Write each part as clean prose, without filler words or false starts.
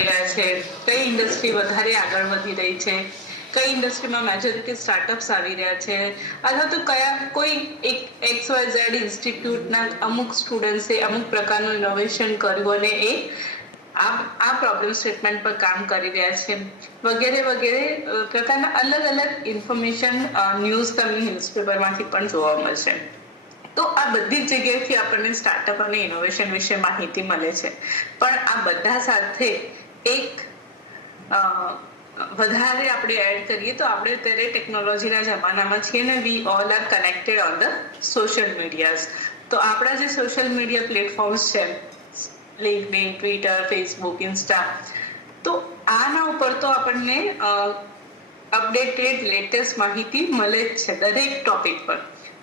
રહ્યા છે, કઈ ઇન્ડસ્ટ્રી વધારે આગળ વધી રહી છે, કઈ ઇન્ડસ્ટ્રીમાં મેજોરિટી સ્ટાર્ટઅપ્સ આવી રહ્યા છે, અથવા તો કયા કોઈ એક XYZ ઇન્સ્ટિટ્યૂટના અમુક સ્ટુડન્ટ્સે અમુક પ્રકારનું ઇનોવેશન કર્યું અને એ આ પ્રોબ્લેમ સ્ટેટમેન્ટ પર કામ કરી રહ્યા છે, વગેરે વગેરે પ્રકારના અલગ અલગ ઇન્ફોર્મેશન ન્યૂઝ તમને ન્યૂઝપેપરમાંથી પણ જોવા મળશે. તો આ બધી જ જગ્યાએથી આપણને સ્ટાર્ટઅપ અને ઇનોવેશન વિશે માહિતી મળે છે. પણ આ બધા સાથે એક વધારે આપણે એડ કરીએ તો આપણે અત્યારે ટેકનોલોજીના જમાનામાં છીએ ને we all are connected on the social medias. તો આપણા જે સોશિયલ મીડિયા પ્લેટફોર્મ્સ છે, લિંક્ડઇન, ટ્વિટર, ફેસબુક, ઇન્સ્ટા, તો આના ઉપર તો આપણને અપડેટેડ લેટેસ્ટ માહિતી મળે જ છે દરેક ટોપિક પર.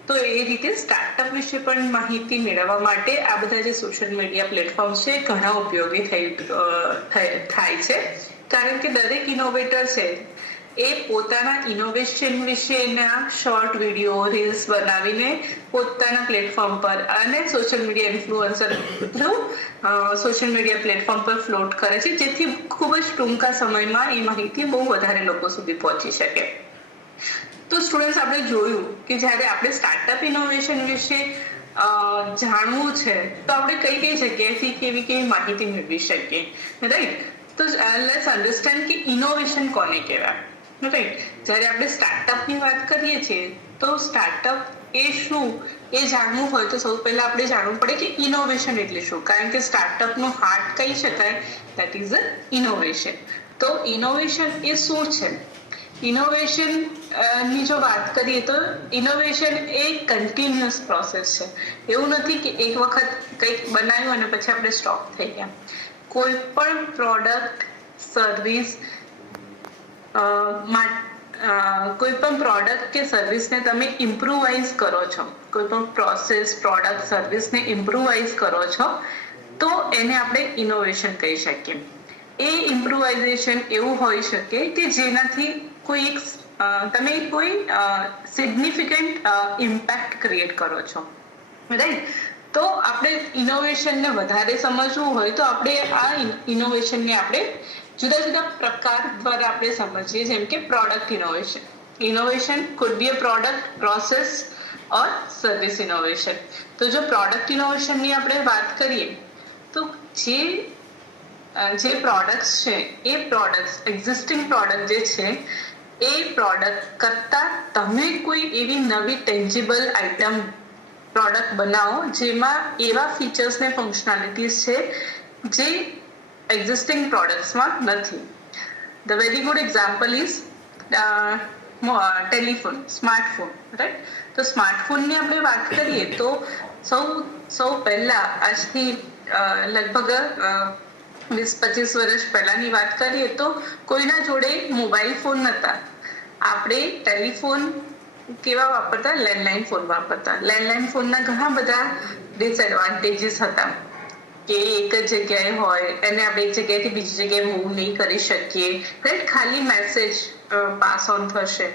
તો એ રીતે સ્ટાર્ટઅપ વિશે પણ માહિતી મેળવવા માટે આ બધા જે સોશિયલ મીડિયા પ્લેટફોર્મ્સ છે ઘણા ઉપયોગી થાય છે. કારણ કે દરેક ઇનોવેટર છે એ પોતાના ઇનોવેશન વિશેના શોર્ટ વિડીયો, રીલ્સ બનાવીને પોતાના પ્લેટફોર્મ પર અને social media influencer through social media platform પર ફ્લોટ કરે છે, જેથી ખૂબ જ ટૂંકા સમયમાં એ માહિતી બહુ વધારે લોકો સુધી પહોંચી શકે. તો સ્ટુડન્ટ્સ, આપણે જોયું કે જ્યારે આપણે સ્ટાર્ટઅપ ઇનોવેશન વિશે જાણવું છે તો આપણે કઈ કઈ જગ્યાએથી કેવી કેવી માહિતી મેળવી શકીએ, રાઈટ? તો લેટ્સ અન્ડરસ્ટેન્ડ કે ઇનોવેશન કોને કહેવાય, રાઈટ? જ્યારે આપણે સ્ટાર્ટઅપની વાત કરીએ છીએ તો સ્ટાર્ટઅપ એ શું એ જાણવું હોય તો સૌ પહેલા આપણે જાણવું પડે કે ઇનોવેશન એટલે શું. કારણ કે સ્ટાર્ટઅપનું હાર્ટ કહી શકાય, દેટ ઇઝ અ ઇનોવેશન. તો ઇનોવેશન એ શું છે? ઇનોવેશન ની જો વાત કરીએ તો ઇનોવેશન એ કન્ટિન્યુઅસ પ્રોસેસ છે. એવું નથી કે એક વખત કંઈક બનાવ્યું અને પછી આપણે સ્ટોપ થઈ ગયા. કોઈ પણ પ્રોડક્ટ, સર્વિસ, કોઈ પણ પ્રોડક્ટ કે સર્વિસને તમે ઇમ્પ્રુવાઇઝ કરો છો, કોઈ પણ પ્રોસેસ, પ્રોડક્ટ, સર્વિસને ઇમ્પ્રુવાઇઝ કરો છો, તો એને આપણે ઇનોવેશન કહી શકીએ. એ ઇમ્પ્રુવાઇઝેશન એવું હોઈ શકે કે જેનાથી કોઈ એક તમે કોઈ સિગ્નિફિકન્ટ ઇમ્પેક્ટ ક્રિએટ કરો છો, રાઈટ? તો આપણે ઇનોવેશનને વધારે સમજવું હોય તો આપણે આ ઇનોવેશનને આપણે જુદા જુદા પ્રકાર દ્વારા આપણે સમજીએ, જેમ કે પ્રોડક્ટ ઇનોવેશન. ઇનોવેશન કુડ બી અ પ્રોડક્ટ, પ્રોસેસ ઓર સર્વિસ ઇનોવેશન. તો જો પ્રોડક્ટ ઇનોવેશનની આપણે વાત કરીએ તો જે પ્રોડક્ટ્સ છે એ પ્રોડક્ટ્સ, એક્ઝિસ્ટિંગ પ્રોડક્ટ જે છે એ પ્રોડક્ટ કરતાં તમે કોઈ એવી નવી ટેન્જિબલ આઇટમ પ્રોડક્ટ બનાવો જેમાં એવા ફીચર્સ ને ફંક્શનાલિટીઝ છે જે એક્ઝિસ્ટિંગ પ્રોડક્ટ્સમાં નથી. The very good example is telephone, smartphone, right? તો સ્માર્ટફોનની આપણે વાત કરીએ તો સૌ પહેલા આજથી લગભગ 20-25 વર્ષ પહેલાની વાત કરીએ તો કોઈના જોડે મોબાઈલ ફોન નહોતા. આપણે ટેલિફોન કેવા વાપરતા? લેન્ડલાઇન ફોન વાપરતા. લેન્ડલાઇન ફોનના ઘણા બધા ડિસએડવાન્ટેજીસ હતા કે એક જ જગ્યાએ હોય અને આપણે એક જગ્યાએથી બીજી જગ્યાએ મૂવ નહીં કરી શકીએ, રાઈટ? ખાલી મેસેજ પાસ ઓન થશે,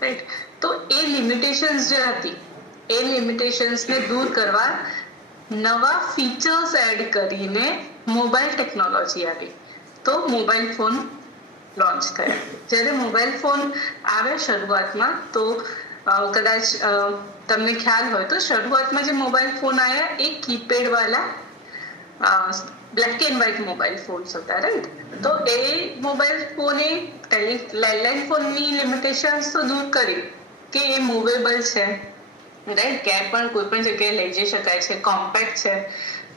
રાઈટ? તો એ લિમિટેશન્સ જે હતી એ લિમિટેશન્સને દૂર કરવા નવા ફીચર્સ એડ કરીને મોબાઈલ ટેકનોલોજી આવી. તો મોબાઈલ ફોન લોન્ચ થયા. જ્યારે મોબાઈલ ફોન આવ્યા શરૂઆતમાં તો કદાચ તમને ખ્યાલ હોય તો શરૂઆતમાં જે મોબાઈલ ફોન આવ્યા એ કીપેડ વાળા black and white mobile phones હતા, રાઈટ? તો એ મોબાઈલ ફોને લેન્ડલાઇન ફોનની લિમિટેશન્સ તો દૂર કરી કે એ મૂવેબલ છે, રાઈટ? ક્યાંય પણ કોઈ પણ જગ્યાએ લઈ જઈ શકાય છે, કોમ્પેક્ટ છે.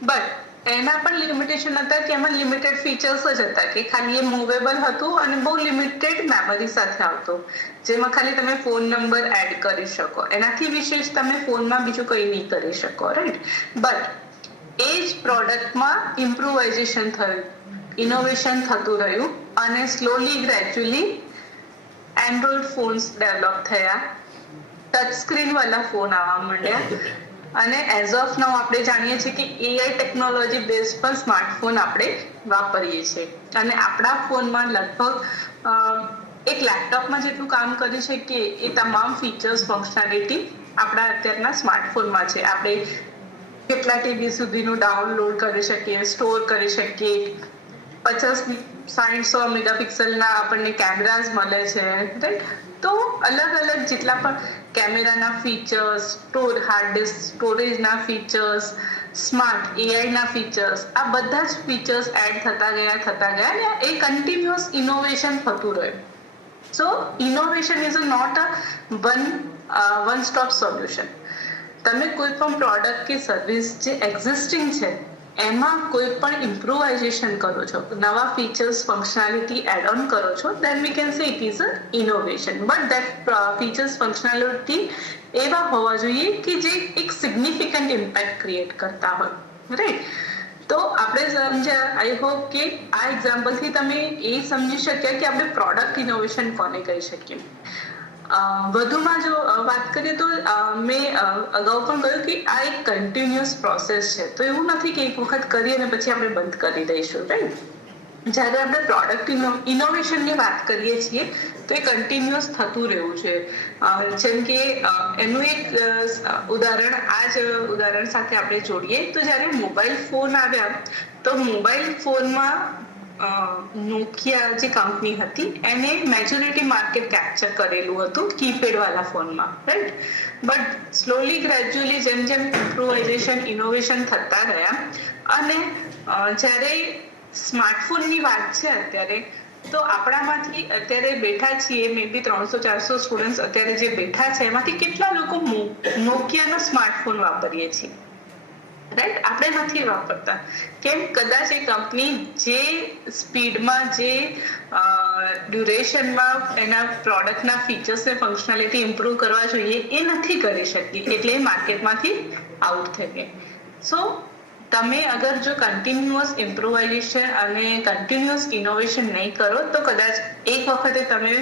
બટ એના પણ લિમિટેશન હતા કે એમાં લિમિટેડ ફીચર્સ જ હતા કે ખાલી એ મૂવેબલ હતું અને બહુ લિમિટેડ મેમરી સાથે આવતું, જેમાં ખાલી તમે ફોન નંબર એડ કરી શકો. એનાથી વિશેષ તમે ફોનમાં બીજું કંઈ નહીં કરી શકો, રાઈટ? બટ એ જ પ્રોડક્ટમાં ઇમ્પ્રુવાઇઝેશન થયું, ઇનોવેશન થતું રહ્યું અને slowly gradually Android phones develop થયા, ટચ સ્ક્રીન વાળા ફોન આવવા માંડ્યા અને એઝ ઓફ નાઉ આપણે જાણીએ છીએ કે AI ટેકનોલોજી બેઝ પર સ્માર્ટફોન આપણે વાપરીએ છીએ અને આપણા ફોનમાં લગભગ એક લેપટોપમાં જેટલું કામ કરી શકીએ એ તમામ ફીચર્સ, ફંક્શનાલિટી આપણા અત્યારના સ્માર્ટફોનમાં છે. આપણે કેટલા TB સુધીનું ડાઉનલોડ કરી શકીએ, સ્ટોર કરી શકીએ, 50-60-100 મેગાપિક્સલના આપણને કેમેરાઝ મળે છે, રાઈટ? તો અલગ અલગ જેટલા પણ કેમેરાના ફીચર્સ, હાર્ડ ડિસ્ક સ્ટોરેજના ફીચર્સ, સ્માર્ટ એઆઈના ફીચર્સ, આ બધા જ ફીચર્સ એડ થતા ગયા અને એ કન્ટિન્યુઅસ ઇનોવેશન થતું રહે. So innovation is not a one stop solution. તમે કોઈ પણ પ્રોડક્ટ કે સર્વિસ જે એક્ઝિસ્ટિંગ છે એમાં કોઈ પણ ઇમ્પ્રુવાઇઝેશન કરો છો, નવા ફીચર્સ ફંક્શનાલિટી એડ ઓન કરો છો, then we can say it is a innovation. But that features functionality એવા હોવા જોઈએ કે જે એક સિગ્નિફિકન્ટ ઇમ્પેક્ટ ક્રિએટ કરતા હોય, રાઈટ? તો આપણે સમજ્યા, આઈ હોપ કે આ એક્ઝામ્પલથી તમે એ સમજી શક્યા કે આપણે પ્રોડક્ટ ઇનોવેશન કોને કહી શકીએ. વધુમાં જો વાત કરીએ તો મેં અગાઉ પણ કહ્યું કે આ એક કન્ટિન્યુઅસ પ્રોસેસ છે. તો એવું નથી કે એક વખત કરીએ અને પછી આપણે બંધ કરી દઈશું, રાઈટ? જ્યારે આપણે પ્રોડક્ટ ઇનોવેશનની વાત કરીએ છીએ તો એ કન્ટિન્યુઅસ થતું રહેવું છે. જેમ કે એનું એક ઉદાહરણ સાથે આપણે જોડીએ તો જ્યારે મોબાઈલ ફોન આવ્યા તો મોબાઈલ ફોનમાં નોકિયા જે કંપની હતી એને મેજોરિટી માર્કેટ કેપ્ચર કરેલું હતું કીપેડ વાળા ફોનમાં, રાઈટ? બટ સ્લોલી ગ્રેજ્યુઅલી જેમ જેમ ઇમ્પ્રુવાઇઝેશન ઇનોવેશન થતા રહ્યા અને જ્યારે સ્માર્ટફોનની વાત છે અત્યારે, તો આપણામાંથી અત્યારે બેઠા છીએ મે બી 300-400 સ્ટુડન્ટ્સ અત્યારે જે બેઠા છે એમાંથી કેટલા લોકો નોકિયાનો સ્માર્ટફોન વાપરીએ છીએ, રાઈટ? આપણે નથી વાપરતા. કેમ? કદાચ એ કંપની જે સ્પીડમાં, જે ડ્યુરેશનમાં એના પ્રોડક્ટના ફીચર્સ અને ફંક્શનાલિટી ઇમ્પ્રૂવ કરવા જોઈએ એ નથી કરી શકતી, એટલે એ માર્કેટમાંથી આઉટ થઈ ગઈ. સો તમે અગર જો કન્ટિન્યુઅસ ઇમ્પ્રુવાઇઝેશન અને કન્ટિન્યુઅસ ઇનોવેશન નહીં કરો તો કદાચ એક વખતે તમે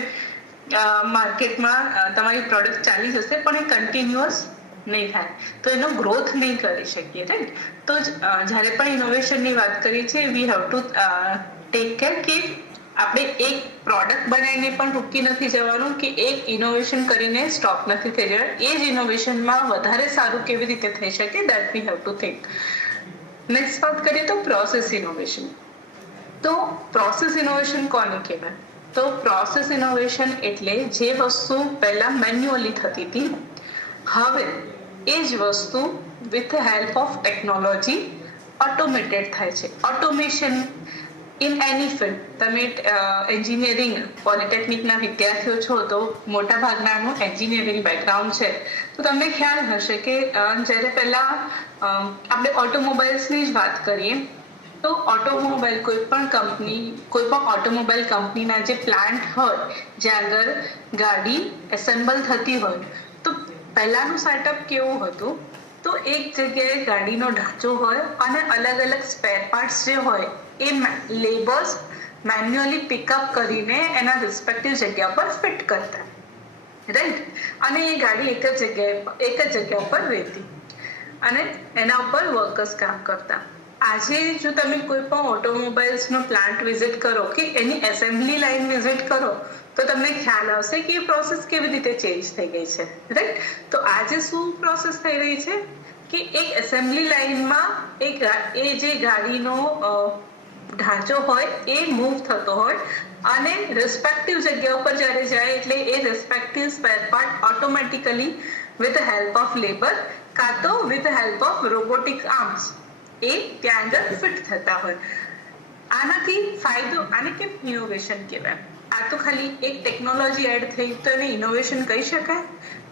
માર્કેટમાં તમારી પ્રોડક્ટ ચાલી જશે પણ એ કન્ટિન્યુઅસ નહીં થાય, તો એનો ગ્રોથ નહીં કરી શકીએ, રાઈટ? તો જ્યારે પણ ઇનોવેશનની વાત કરીએ છીએ we have to take care કે આપણે એક પ્રોડક્ટ બનાવીને પણ રૂકી નથી જવાનું કે એક ઇનોવેશન કરીને સ્ટોપ નથી થઈ જવાનું. એ જ ઇનોવેશનમાં વધારે સારું કેવી રીતે થઈ શકે, that we have to think. Next વાત કરીએ તો પ્રોસેસ ઇનોવેશન. તો પ્રોસેસ ઇનોવેશન કોને કહેવાય? તો પ્રોસેસ ઇનોવેશન એટલે જે વસ્તુ પહેલા મેન્યુઅલી થતી હતી, હવે એ જ વસ્તુ with help of technology automated થાય છે. Automation in any field. તમે એન્જિનિયરિંગ પોલિટેકનિકના વિદ્યાર્થીઓ છો તો મોટા ભાગનાનું એન્જિનિયરિંગ બેકગ્રાઉન્ડ છે, તો તમને ખ્યાલ હશે કે જ્યારે પહેલા આપણે ઓટોમોબાઈલ્સની જ વાત કરીએ તો ઓટોમોબાઈલ કોઈ પણ ઓટોમોબાઈલ કંપનીના જે પ્લાન્ટ હોય જ્યાં આગળ ગાડી એસેમ્બલ થતી હોય, તો પહેલાનું સેટઅપ કેવું હતું? તો એક જગ્યાએ ગાડીનો ઢાંચો હોય અને અલગ અલગ સ્પેર પાર્ટ્સ જે હોય એ લેબર્સ મેન્યુઅલી પિકઅપ કરીને એના રિસ્પેક્ટિવ જગ્યા પર ફિટ કરતા, રાઈટ? અને એ ગાડી એક જ જગ્યા ઉપર રહેતી અને એના ઉપર વર્કર્સ કામ કરતા. આજે જો તમે કોઈ પણ ઓટોમોબાઈલ્સનો પ્લાન્ટ વિઝિટ કરો કે એની એસેમ્બલી લાઈન વિઝિટ કરો તો તમને ખ્યાલ આવશે કે એ પ્રોસેસ કેવી રીતે ચેન્જ થઈ ગઈ છે, રાઈટ? તો આજે શું પ્રોસેસ થઈ રહી છે કે એક એસેમ્બલી લાઈનમાં એ જે ગાડીનો ઢાંચો હોય એ મૂવ થતો હોય અને રિસ્પેક્ટિવ જગ્યા ઉપર જ્યારે જાય એટલે એ respective spare part automatically with help of labour કાં તો with help of robotic arms એ ત્યાં આગળ ફિટ થતા હોય. આનાથી ફાયદો, આને કેમ ઇનોવેશન કહેવાય? આ તો ખાલી એક ટેકનોલોજી એડ થઈ તો એને ઇનોવેશન કહી શકાય?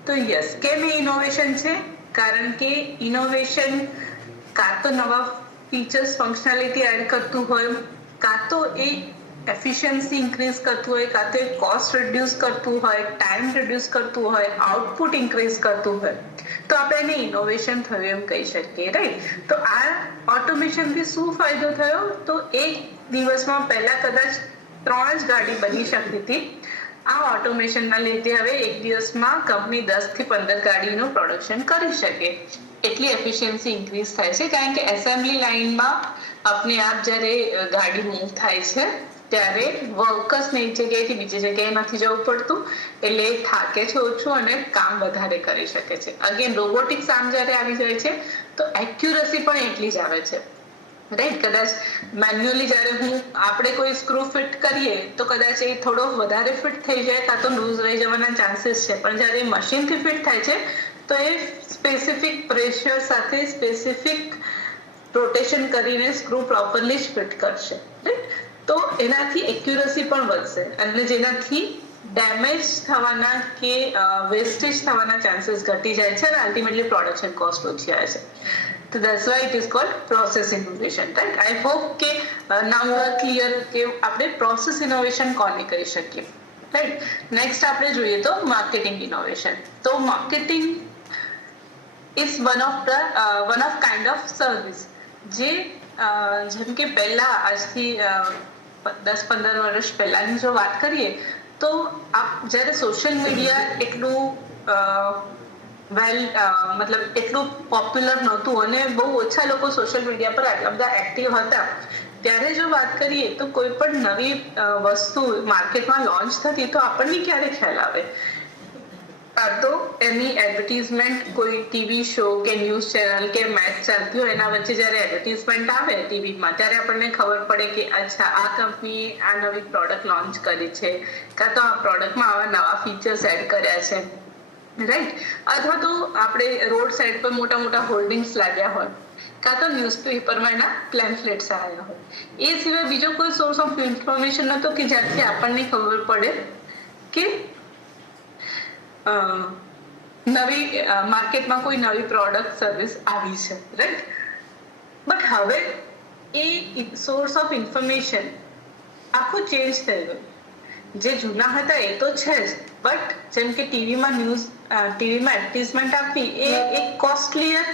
તો યસ. કેમ એ ઇનોવેશન છે? કારણ કે ઇનોવેશન કાં તો નવા ફીચર્સ ફંક્શનાલિટી એડ કરતું હોય, કાં તો એ એફિશિયન્સી ઇન્ક્રીઝ કરતું હોય, કાં તો એ કોસ્ટ રિડ્યુસ કરતું હોય, ટાઈમ રિડ્યુસ કરતું હોય, આઉટપુટ ઇન્ક્રીઝ કરતું હોય, તો આપણે એને ઇનોવેશન થયું એમ કહી શકીએ, રાઈટ? તો આ ઓટોમેશનથી શું ફાયદો થયો? તો એક દિવસમાં પહેલા કદાચ 3 જ ગાડી બની શકતી હતી, આ ઓટોમેશનના લીધે હવે એક દિવસમાં કંપની 10 થી 15 ગાડીનું પ્રોડક્શન કરી શકે. એટલી એફિશિયન્સી ઇન્ક્રીઝ થાય છે કારણ કે એસેમ્બલી લાઇનમાં આપણે આપ જ્યારે ગાડી મૂવ થાય છે ત્યારે વર્કર્સને એક જગ્યાએથી બીજી જગ્યાએ નથી જવું પડતું, એટલે થાકે છે ઓછું અને કામ વધારે કરી શકે છે. અગેન રોબોટિક્સ આમ જ્યારે આવી જાય છે તો એક્યુરસી પણ એટલી જ આવે છે. રાઈટ. કદાચ મેન્યુઅલી જ્યારે આપણે કોઈ સ્ક્રૂ ફિટ કરીએ તો કદાચ એ થોડો વધારે ફિટ થઈ જાય, કાં તો લૂઝ રહી જવાના ચાન્સીસ છે. પણ જ્યારે એ મશીનથી ફિટ થાય છે તો એ સ્પેસિફિક પ્રેશર સાથે સ્પેસિફિક રોટેશન કરીને સ્ક્રૂ પ્રોપરલી જ ફિટ કરશે, રાઈટ. તો એનાથી એક્યુરસી પણ વધશે અને જેનાથી ડેમેજ થવાના કે વેસ્ટેજ થવાના ચાન્સીસ ઘટી જાય છે અને અલ્ટિમેટલી પ્રોડક્શન કોસ્ટ ઓછી આવે છે. So that's why it is called process innovation, right? I hope કે now you are clear કે આપણે process innovation કોને કહી શકીએ, right? Next આપણે જોઈએ તો marketing innovation. તો marketing is one of kind of service જે જેમ કે પહેલા આજથી 10-15 વર્ષ પહેલાની જો વાત કરીએ તો જ્યારે સોશિયલ મીડિયા એટલું મતલબ એટલું પોપ્યુલર નહોતું અને બહુ ઓછા લોકો સોશિયલ મીડિયા પર આટલા બધા એક્ટિવ હતા, ત્યારે જો વાત કરીએ તો કોઈ પણ નવી વસ્તુ માર્કેટમાં લોન્ચ થતી તો આપણને ક્યારે ખ્યાલ આવે? તો એની એડવર્ટીઝમેન્ટ કોઈ ટીવી શો કે ન્યૂઝ ચેનલ કે મેચ ચાલતી હોય એના વચ્ચે જ્યારે એડવર્ટીઝમેન્ટ આવે ટીવીમાં ત્યારે આપણને ખબર પડે કે અચ્છા આ કંપનીએ આ નવી પ્રોડક્ટ લોન્ચ કરી છે, કાં તો આ પ્રોડક્ટમાં આવા નવા ફીચર્સ એડ કર્યા છે, રાઈટ. અથવા તો આપણે રોડ સાઈડ પર મોટા મોટા હોર્ડિંગ્સ લાગ્યા હોય, કાં તો ન્યૂઝપેપરમાં એના પેમ્ફલેટ્સ આવ્યા હોય. એ સિવાય બીજો કોઈ સોર્સ ઓફ ઇન્ફોર્મેશન નહોતો કે જ્યાંથી આપણને ખબર પડે કે નવી માર્કેટમાં કોઈ નવી પ્રોડક્ટ સર્વિસ આવી છે, રાઈટ. બટ હવે એ સોર્સ ઓફ ઇન્ફોર્મેશન આખું ચેન્જ થઈ ગયું. જે જૂના હતા એ તો છે જ, બટ જેમ કે ટીવીમાં એડવર્ટીઝમેન્ટ આપવી એ એક કોસ્ટલીયર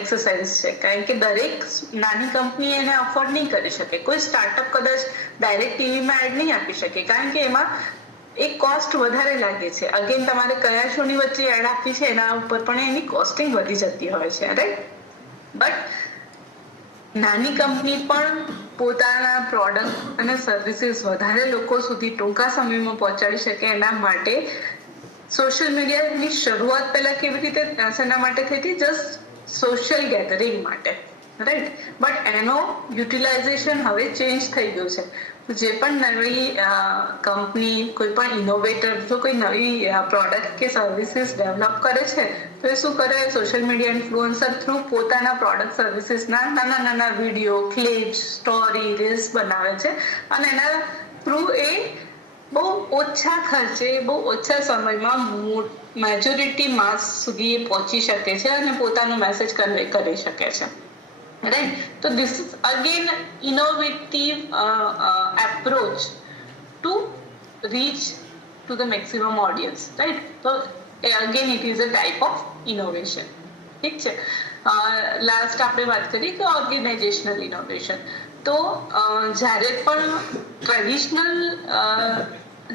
એક્સરસાઇઝ છે, કારણ કે દરેક નાની કંપની એને અફોર્ડ નહીં કરી શકે. કોઈ સ્ટાર્ટઅપ કદાચ ડાયરેક્ટ ટીવીમાં એડ નહીં આપી શકે, કારણ કે એમાં એક કોસ્ટ વધારે લાગે છે. અગેન તમારે કયા શોની વચ્ચે એડ આપવી છે એના ઉપર પણ એની કોસ્ટિંગ વધી જતી હોય છે, રાઈટ. બટ નાની કંપની પણ પોતાના પ્રોડક્ટ અને સર્વિસીસ વધારે લોકો સુધી ટૂંકા સમયમાં પહોંચાડી શકે એના માટે સોશિયલ મીડિયાની શરૂઆત પહેલા કેવી રીતે શેના માટે થઈ હતી? જસ્ટ સોશિયલ ગેધરિંગ માટે, રાઈટ. બટ એનો યુટિલાઇઝેશન હવે ચેન્જ થઈ ગયું છે. જે પણ નવી કંપની, કોઈ પણ ઇનોવેટર જો કોઈ નવી પ્રોડક્ટ કે સર્વિસીસ ડેવલપ કરે છે તો એ શું કરે? સોશિયલ મીડિયા ઇન્ફ્લુએન્સર થ્રુ પોતાના પ્રોડક્ટ સર્વિસીસના નાના નાના વિડીયો, ક્લિપ્સ, સ્ટોરી, રીલ્સ બનાવે છે અને એના થ્રુ એ બહુ ઓછા ખર્ચે, બહુ ઓછા સમયમાં મેજોરિટી માસ સુધી એ પહોંચી શકે છે અને પોતાનો મેસેજ કન્વે કરી શકે છે, right? So this is again innovative approach to reach to the maximum audience, right? So again it is a type of innovation. ઠીક છે. લાસ્ટ આપણે વાત કરીએ કે ઓર્ગેનાઇઝેશનલ ઇનોવેશન. તો જ્યારે પણ ટ્રેડિશનલ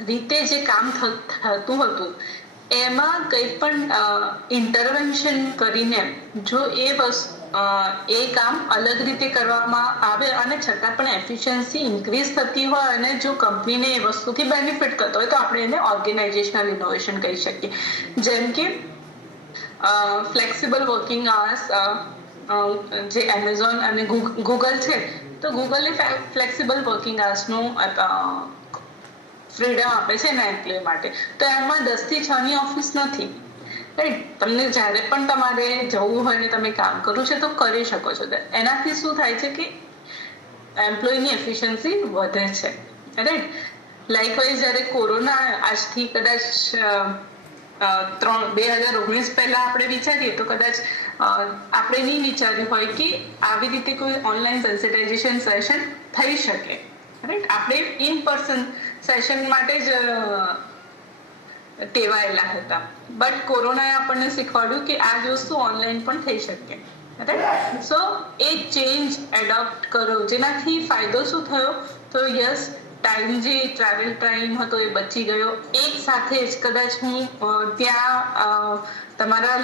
રીતે જે કામ થતું હતું એમાં કંઈ પણ ઇન્ટરવેન્શન કરીને જો એ કામ અલગ રીતે કરવામાં આવે અને છતાં પણ એફિશિયન્સી ઇન્ક્રીઝ થતી હોય અને જો કંપનીને એ વસ્તુથી બેનિફિટ કરતો હોય તો આપણે એને ઓર્ગેનાઇઝેશનલ ઇનોવેશન કહી શકીએ. જેમ કે ફ્લેક્સિબલ વર્કિંગ અવર્સ, જે એમેઝોન અને ગૂગલ છે તો ગૂગલે ફ્લેક્સિબલ વર્કિંગ અવર્સનું ફ્રીડમ આપે છે એના એમ્પ્લોય માટે. તો એમાં 10 થી 6 ની ઓફિસ નથી, રાઈટ. તમને જ્યારે પણ તમારે જવું હોય ને તમે કામ કરવું છે તો કરી શકો છો. એનાથી શું થાય છે કે એમ્પ્લોયની એફિશિયન્સી વધે છે, રાઈટ. લાઇકવાઇઝ જ્યારે કોરોના આજથી કદાચ 2019 પહેલા આપણે વિચારીએ તો કદાચ આપણે નહીં વિચાર્યું હોય કે આવી રીતે કોઈ ઓનલાઈન સેન્સિટાઇઝેશન સેશન થઈ શકે, રાઈટ. આપણે ઇન પર્સન સેશન માટે જ ટેવાયેલા હતા, બટ કોરોનાએ આપણને શીખવાડ્યું કે આ જ વસ્તુ ઓનલાઈન પણ થઈ શકે, રાઈટ. સો એ ચેન્જ એડોપ્ટ કરો, જેનાથી ફાયદો શું થયો? તો યસ, ટાઈમ, જે ટ્રાવેલ ટાઈમ હતો એ બચી ગયો. એક સાથે જ કદાચ હું ત્યાં તમારા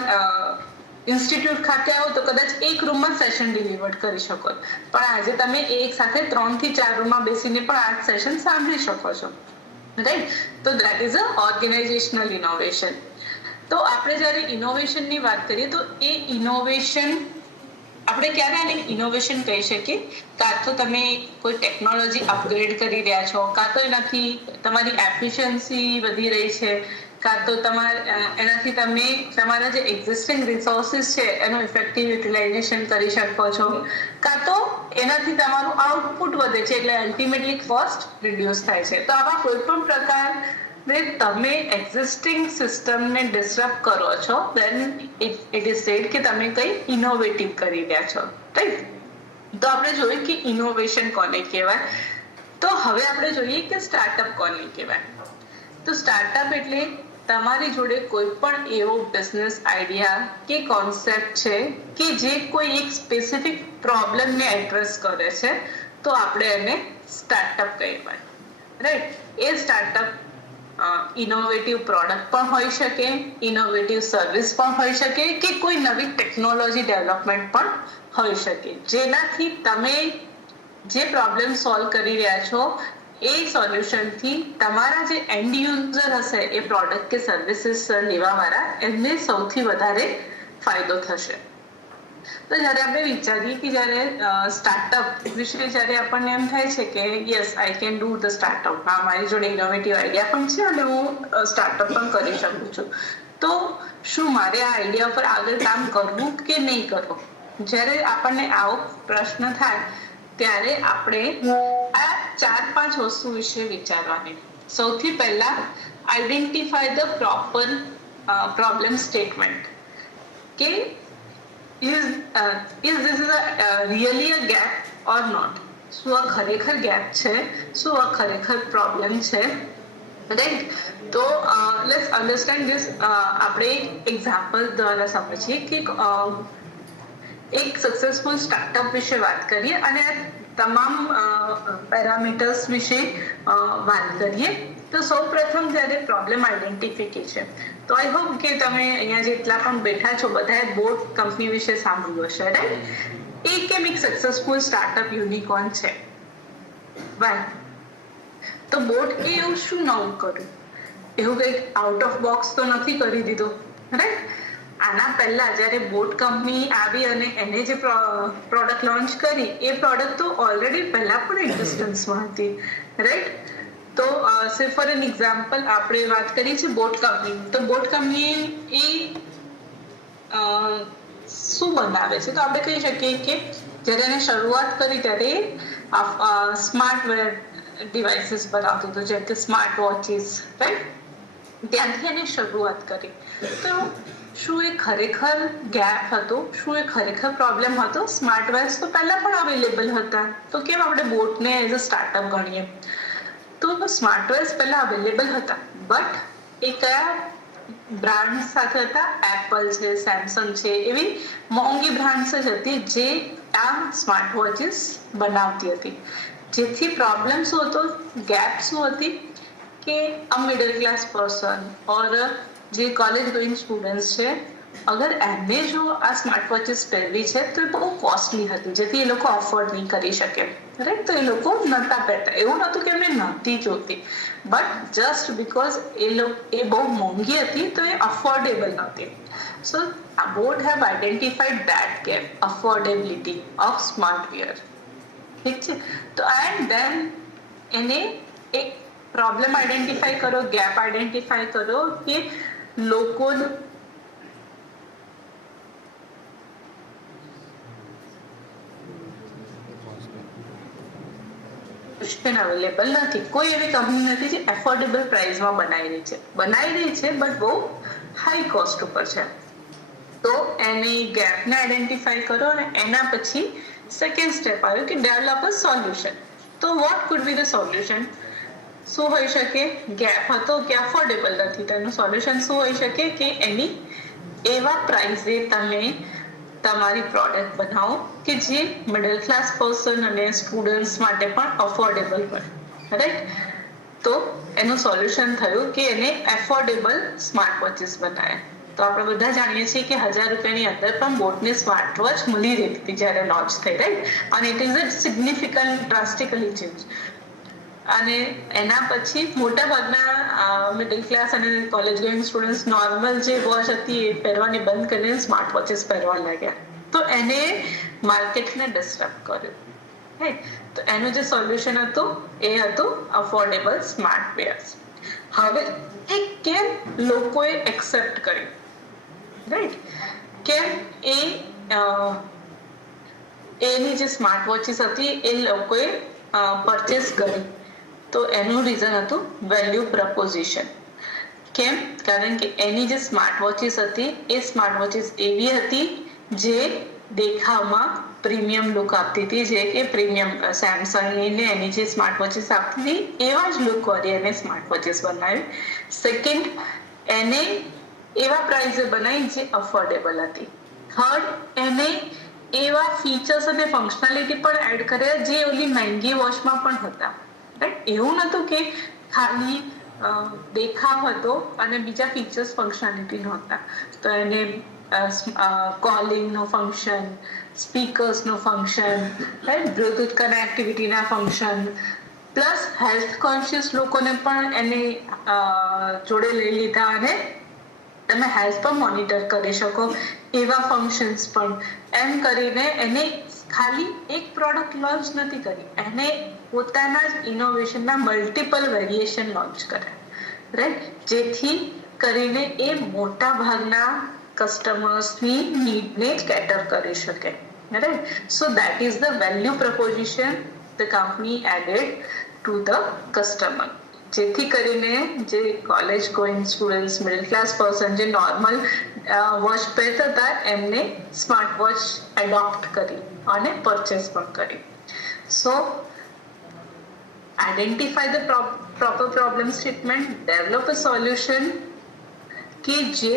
ઇન્સ્ટિટ્યૂટ ખાતે આવો તો કદાચ એક રૂમમાં સેશન ડિલિવર કરી શકો, પણ આજે તમે એક સાથે 3 થી 4 રૂમમાં બેસીને પણ આ સેશન સાંભળી શકો છો, રાઈટ. તો that is a organisational innovation. તો આપણે જ્યારે ઇનોવેશનની વાત કરીએ તો એ ઇનોવેશન આપણે ક્યારે આને ઇનોવેશન કહી શકીએ? કાં તો તમે કોઈ ટેકનોલોજી અપગ્રેડ કરી રહ્યા છો, કાં તો એનાથી તમારી એફિશિયન્સી વધી રહી છે, કાં તો એનાથી તમે તમારા જે એક્ઝિસ્ટિંગ રિસોર્સિસ છે એનું ઇફેક્ટિવ યુટિલાઇઝેશન કરી શકો છો, કાં તો એનાથી તમારું આઉટપુટ વધે છે, એટલે અલ્ટિમેટલી કોસ્ટ રિડ્યુસ થાય છે. તો આવા કોઈ પણ પ્રકાર તમે એક્ઝિસ્ટિંગ સિસ્ટમને ડિસ્ટર્બ કરો છો, દેન ઇટ ઇઝ સેડ કે તમે કંઈ ઇનોવેટિવ કરી રહ્યા છો, રાઈટ? તો આપણે જોઈએ કે ઇનોવેશન કોને કહેવાય. તો હવે આપણે જોઈએ કે સ્ટાર્ટઅપ કોને કહેવાય. તો સ્ટાર્ટઅપ એટલે તમારી જોડે કોઈ પણ એવો બિઝનેસ આઈડિયા કે કોન્સેપ્ટ છે કે જે કોઈ એક સ્પેસિફિક પ્રોબ્લેમને એડ્રેસ કરે છે, તો આપણે એને સ્ટાર્ટઅપ કહેવાય, રાઈટ? એ સ્ટાર્ટઅપ ઇનોવેટિવ પ્રોડક્ટ પણ હોઈ શકે, ઇનોવેટિવ સર્વિસ પણ હોઈ શકે, કે કોઈ નવી ટેકનોલોજી ડેવલપમેન્ટ પણ હોઈ શકે, જેનાથી તમે જે પ્રોબ્લેમ સોલ્વ કરી રહ્યા છો એ સોલ્યુશનથી તમારા જે એન્ડ યુઝર હશે એ પ્રોડક્ટ કે સર્વિસીસ લેવા વાળા એમને સૌથી વધારે ફાયદો થશે. તો જ્યારે આપણે વિચારીએ કે જ્યારે સ્ટાર્ટઅપ વિશે જ્યારે આપણને એમ થાય છે કે yes I can do the startup, હા મારી જોડે ઇનોવેટિવ આઈડિયા પણ છે અને હું સ્ટાર્ટઅપ પણ કરી શકું છું, તો શું મારે આ આઈડિયા પર આગળ કામ કરવું કે નહીં કરવું? જ્યારે આપણને આવો પ્રશ્ન થાય ત્યારે આપણે આ 4-5 વસ્તુ વિશે વિચારવાની. સૌથી પહેલા identify the proper problem statement, કે is this really a gap or not? શું આ ખરેખર ગેપ છે, શું આ ખરેખર પ્રોબ્લેમ છે, રાઈટ? તો લેટ્સ અન્ડરસ્ટેન્ડ ધીસ. આપણે એક્ઝામ્પલ દ્વારા સમજીએ કે એક સક્સેસફુલ સ્ટાર્ટઅપ વિશે વાત કરીએ અને તમામ પેરામીટર્સ વિશે વાત કરીએ. તો સૌ પ્રથમ જ્યારે પ્રોબ્લેમ આઈડેન્ટિફિકેશન, તો આઈ હોપ કે તમે અહીંયા જેટલા પણ બેઠા છો બધાએ બોટ કંપની વિશે સાંભળ્યું હશે, રાઈટ? એ કેમ એક સક્સેસફુલ સ્ટાર્ટઅપ યુનિકોર્ન છે? વાય? તો બોટ એ એવું શું નવું કર્યું? એવું કંઈક આઉટ ઓફ બોક્સ તો નથી કરી દીધું, રાઈટ? આના પહેલા જ્યારે બોટ કંપની આવી અને એને જે પ્રોડક્ટ લોન્ચ કરી એ પ્રોડક્ટ તો ઓલરેડી પહેલા પણ એક્ઝિસ્ટન્સમાં હતી, રાઈટ? તો ફોર એન એક્ઝામ્પલ આપણે વાત કરી છે બોટ કંપની. તો બોટ કંપની એ શું બનાવે છે? તો આપણે કહી શકીએ કે જ્યારે એને શરૂઆત કરી ત્યારે સ્માર્ટવેર ડિવાઇસીસ બનાવતું હતું, જેમ કે સ્માર્ટ વોચીસ, રાઈટ? ત્યાંથી એને શરૂઆત કરી. તો શું એ ખરેખર ગેપ હતો? શું એ ખરેખર પ્રોબ્લેમ હતો? સ્માર્ટવેર્સ તો પહેલા પણ અવેલેબલ હતા, તો કેમ આપણે બોટને એઝ અ સ્ટાર્ટઅપ ગણીએ? તો સ્માર્ટવેર્સ પહેલા અવેલેબલ હતા, બટ એ કયા બ્રાન્ડ સાથે હતા? એપલ છે, સેમસંગ છે, એવી મોંઘી બ્રાન્ડ્સ જ હતી જે આ સ્માર્ટ વોચીસ બનાવતી હતી. જેથી પ્રોબ્લેમ શું હતો, ગેપ શું હતી, કે અ મિડલ ક્લાસ પર્સન ઓર જે કોલેજ ગોઈંગ સ્ટુડન્ટ્સ છે, અગર એમને જો આ સ્માર્ટ વોચીસ પહેરવી છે તો એ બહુ કોસ્ટલી હતી, જેથી એ લોકો અફોર્ડ નહીં કરી શકે, રાઈટ? તો એ લોકો નહોતા પહેરતા. એવું નહોતું કે એમને નહોતી જોતી, બટ જસ્ટ બિકોઝ એ બહુ મોંઘી હતી તો એ અફોર્ડેબલ નહોતી. So boAt have identified that gap, affordability of smart wear, ઠીક છે? તો એન્ડ દેન એને એક પ્રોબ્લેમ આઈડેન્ટિફાઈ કરો, ગેપ આઈડેન્ટિફાઈ કરો કે લોકોનું અવેલેબલ નથી. કોઈ એવી કંપની નથી જે એફોર્ડેબલ પ્રાઇસમાં બનાવી રહી છે બટ બહુ હાઈ કોસ્ટ ઉપર છે. તો એની ગેપને આઈડેન્ટિફાઈ કરો અને એના પછી સેકન્ડ સ્ટેપ આવ્યો કે ડેવલપ અ સોલ્યુશન. તો vote food B the solution? શું હોઈ શકે? ગેપ હતો કે અફોર્ડેબલ નથી, તેનું સોલ્યુશન શું હોઈ શકે કે એની એવા પ્રાઇસે તમે તમારી પ્રોડક્ટ બનાવો કે જે મિડલ ક્લાસ પર્સન અને સ્ટુડન્ટ્સ માટે પણ અફોર્ડેબલ હોય, રાઈટ? તો એનું સોલ્યુશન થયું કે એને એફોર્ડેબલ સ્માર્ટ વોચીસ બનાવ્યા. તો આપણે બધા જાણીએ છીએ કે 1000 રૂપિયાની અંદર પણ બોટની સ્માર્ટ વોચ મળી રહી હતી જ્યારે લોન્ચ થઈ, રાઈટ? અને it is a significant drastically change. અને એના પછી મોટા ભાગના મિડલ ક્લાસ અને કોલેજ ગોઈંગ સ્ટુડન્ટ્સ નોર્મલ જે વોચ હતી એ પહેરવાની બંધ કરીને સ્માર્ટ વોચીસ પહેરવા લાગ્યા. તો એને માર્કેટને ડિસ્ટર્બ કર્યું. રાઈટ, તો એનું જે સોલ્યુશન હતું એ હતું અફોર્ડેબલ સ્માર્ટ વેર્સ. હવે એ કેમ લોકોએ એક્સેપ્ટ કર્યું, રાઈટ, કેમ એની જે સ્માર્ટ વોચીસ હતી એ લોકોએ પરચેસ કરી, તો એનું રીઝન હતું વેલ્યુ પ્રપોઝિશન. કેમ? કારણ કે એની જે સ્માર્ટ વોચીસ હતી એ સ્માર્ટ વોચીસ એવી હતી જે દેખાવમાં પ્રીમિયમ લુક આપતી હતી, જે કે પ્રીમિયમ સેમસંગની એની જે સ્માર્ટ વોચીસ આપતી હતી એવા જ લુક વાળી એને સ્માર્ટ વોચીસ બનાવી. સેકન્ડ, એને એવા પ્રાઇસે બનાવી જે અફોર્ડેબલ હતી. થર્ડ, એને એવા ફીચર્સ અને ફંક્શનાલિટી પણ એડ કર્યા જે ઓલી મહેંગી વોચમાં પણ હતા. રાઈટ, એવું નહોતું કે ખાલી દેખાવ હતો અને બીજા ફીચર્સ ફંક્શનાલિટી નહોતા. તો એને કોલિંગનું ફંક્શન, સ્પીકર્સનું ફંક્શન, રાઈટ, બ્લૂટૂથ કનેક્ટિવિટીના ફંક્શન, પ્લસ હેલ્થ કોન્શિયસ લોકોને પણ એને જોડે લઈ લીધા અને તમે હેલ્થ પણ મોનિટર કરી શકો એવા ફંક્શન્સ પણ. એમ કરીને એને ખાલી એક પ્રોડક્ટ લોન્ચ નથી કરી, એને પોતાના જ ઇનોવેશનના મલ્ટિપલ વેરિએશન લોન્ચ કર્યા. રાઈટ, જેથી કરીને એ મોટા ભાગના કસ્ટમર્સની નીડને કેટર કરી શકે. Right, so that is the value proposition the company added to the customer. જેથી કરીને જે college going students, middle class person જે નોર્મલ વોચ પહેરતા હતા એમને સ્માર્ટ વોચ એડોપ્ટ કરી અને પરચેસ પણ કરી. So identify the proper problem statement, develop a solution કે જે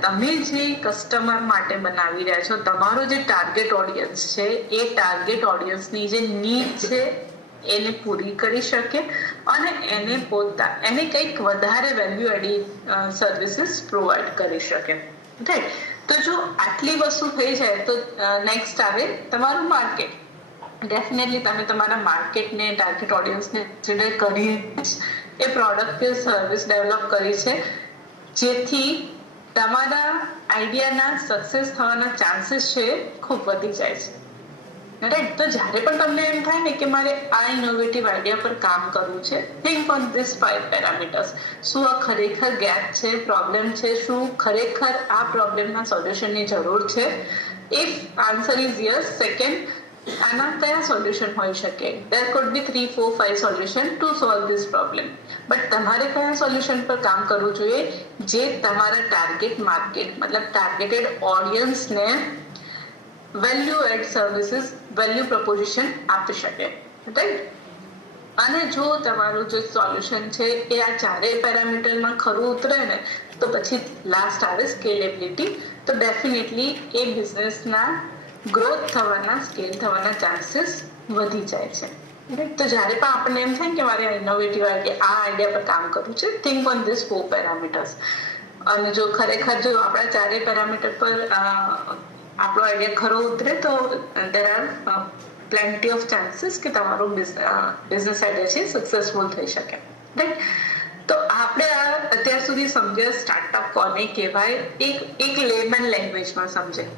તમે જે કસ્ટમર માટે બનાવી રહ્યા છો, તમારો જે ટાર્ગેટ ઓડિયન્સ છે એ ટાર્ગેટ ઓડિયન્સની જે નીડ છે એને પૂરી કરી શકે અને એને કંઈક વધારે વેલ્યુ એડિડ સર્વિસીસ પ્રોવાઈડ કરી શકે. રાઈટ, તો જો આટલી વસ્તુ થઈ જાય તો નેક્સ્ટ આવે તમારું માર્કેટ. ડેફિનેટલી તમે તમારા માર્કેટને, ટાર્ગેટ ઓડિયન્સને કન્સિડર કરી એ પ્રોડક્ટ કે સર્વિસ ડેવલપ કરી છે, જેથી તમારા આઈડિયાના સક્સેસ થવાના ચાન્સીસ છે ખૂબ વધી જાય છે. રાઈટ, તો જ્યારે પણ તમને એમ થાય ને કે મારે આ ઇનોવેટિવ આઈડિયા પર કામ કરવું છે, થિંક ઓન ધીસ 5 પેરામીટર્સ. શું આ ખરેખર ગેપ છે, પ્રોબ્લેમ છે, શું ખરેખર આ પ્રોબ્લેમના સોલ્યુશનની જરૂર છે? If answer is yes, second, આના કયા સોલ્યુશન હોઈ શકે? There could be 3, 4, 5 solution to solve this problem. But તમારે કયા સોલ્યુશન પર કામ કરવું જોઈએ જે તમારા ટાર્ગેટ માર્કેટ મતલબ ટાર્ગેટેડ ઓડિયન્સને value add services, value proposition આપી શકે. રાઈટ, અને જો તમારું જે સોલ્યુશન છે એ આ ચારેય પેરામીટરમાં ખરું ઉતરે ને તો પછી લાસ્ટ આવે સ્કેલેબિલિટી. તો ડેફિનેટલી એ બિઝનેસના ગ્રોથ થવાના, સ્કેલ થવાના ચાન્સીસ વધી જાય છે. તો જ્યારે પણ આપણને એમ થાય કે મારે ઇનોવેટિવ આઈડિયા, આ આઈડિયા પર કામ કરવું છે, થિંક ઓન ધીસ 4 પેરામીટર્સ. અને જો ખરેખર જો આપણા ચારેય પેરામીટર પર આપણો આઈડિયા ખરો ઉતરે તો there are plenty of chances કે તમારો બિઝનેસ આઈડિયા છે સક્સેસફુલ થઈ શકે. રાઈટ, તો આપણે અત્યાર સુધી સમજ્યા સ્ટાર્ટઅપ કોને કહેવાય, એક લેમન લેંગ્વેજમાં સમજે.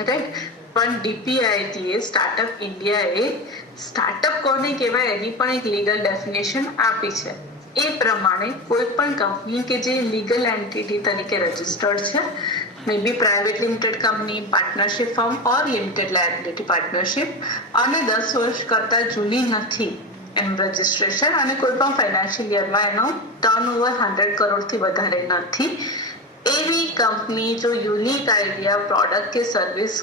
રાઈટ, પણ ડીપીઆઈટીએ, સ્ટાર્ટઅપ ઇન્ડિયાએ સ્ટાર્ટઅપ કોને કહેવાય એની પણ એક લીગલ ડેફિનેશન આપી છે. એ પ્રમાણે કોઈ પણ કંપની કે જે લીગલ એન્ટિટી તરીકે રજિસ્ટર્ડ છે, may be private limited company, partnership firm or limited liability partnership, અને 10 વર્ષ કરતા જૂની નથી એનું રજિસ્ટ્રેશન, અને કોઈ પણ ફાઇનાન્શિયલ યરમાં એનો ટર્નઓવર 100 કરોડથી વધારે નથી, એવી કંપની જો યુનિક આઈડિયા, પ્રોડક્ટ કે સર્વિસ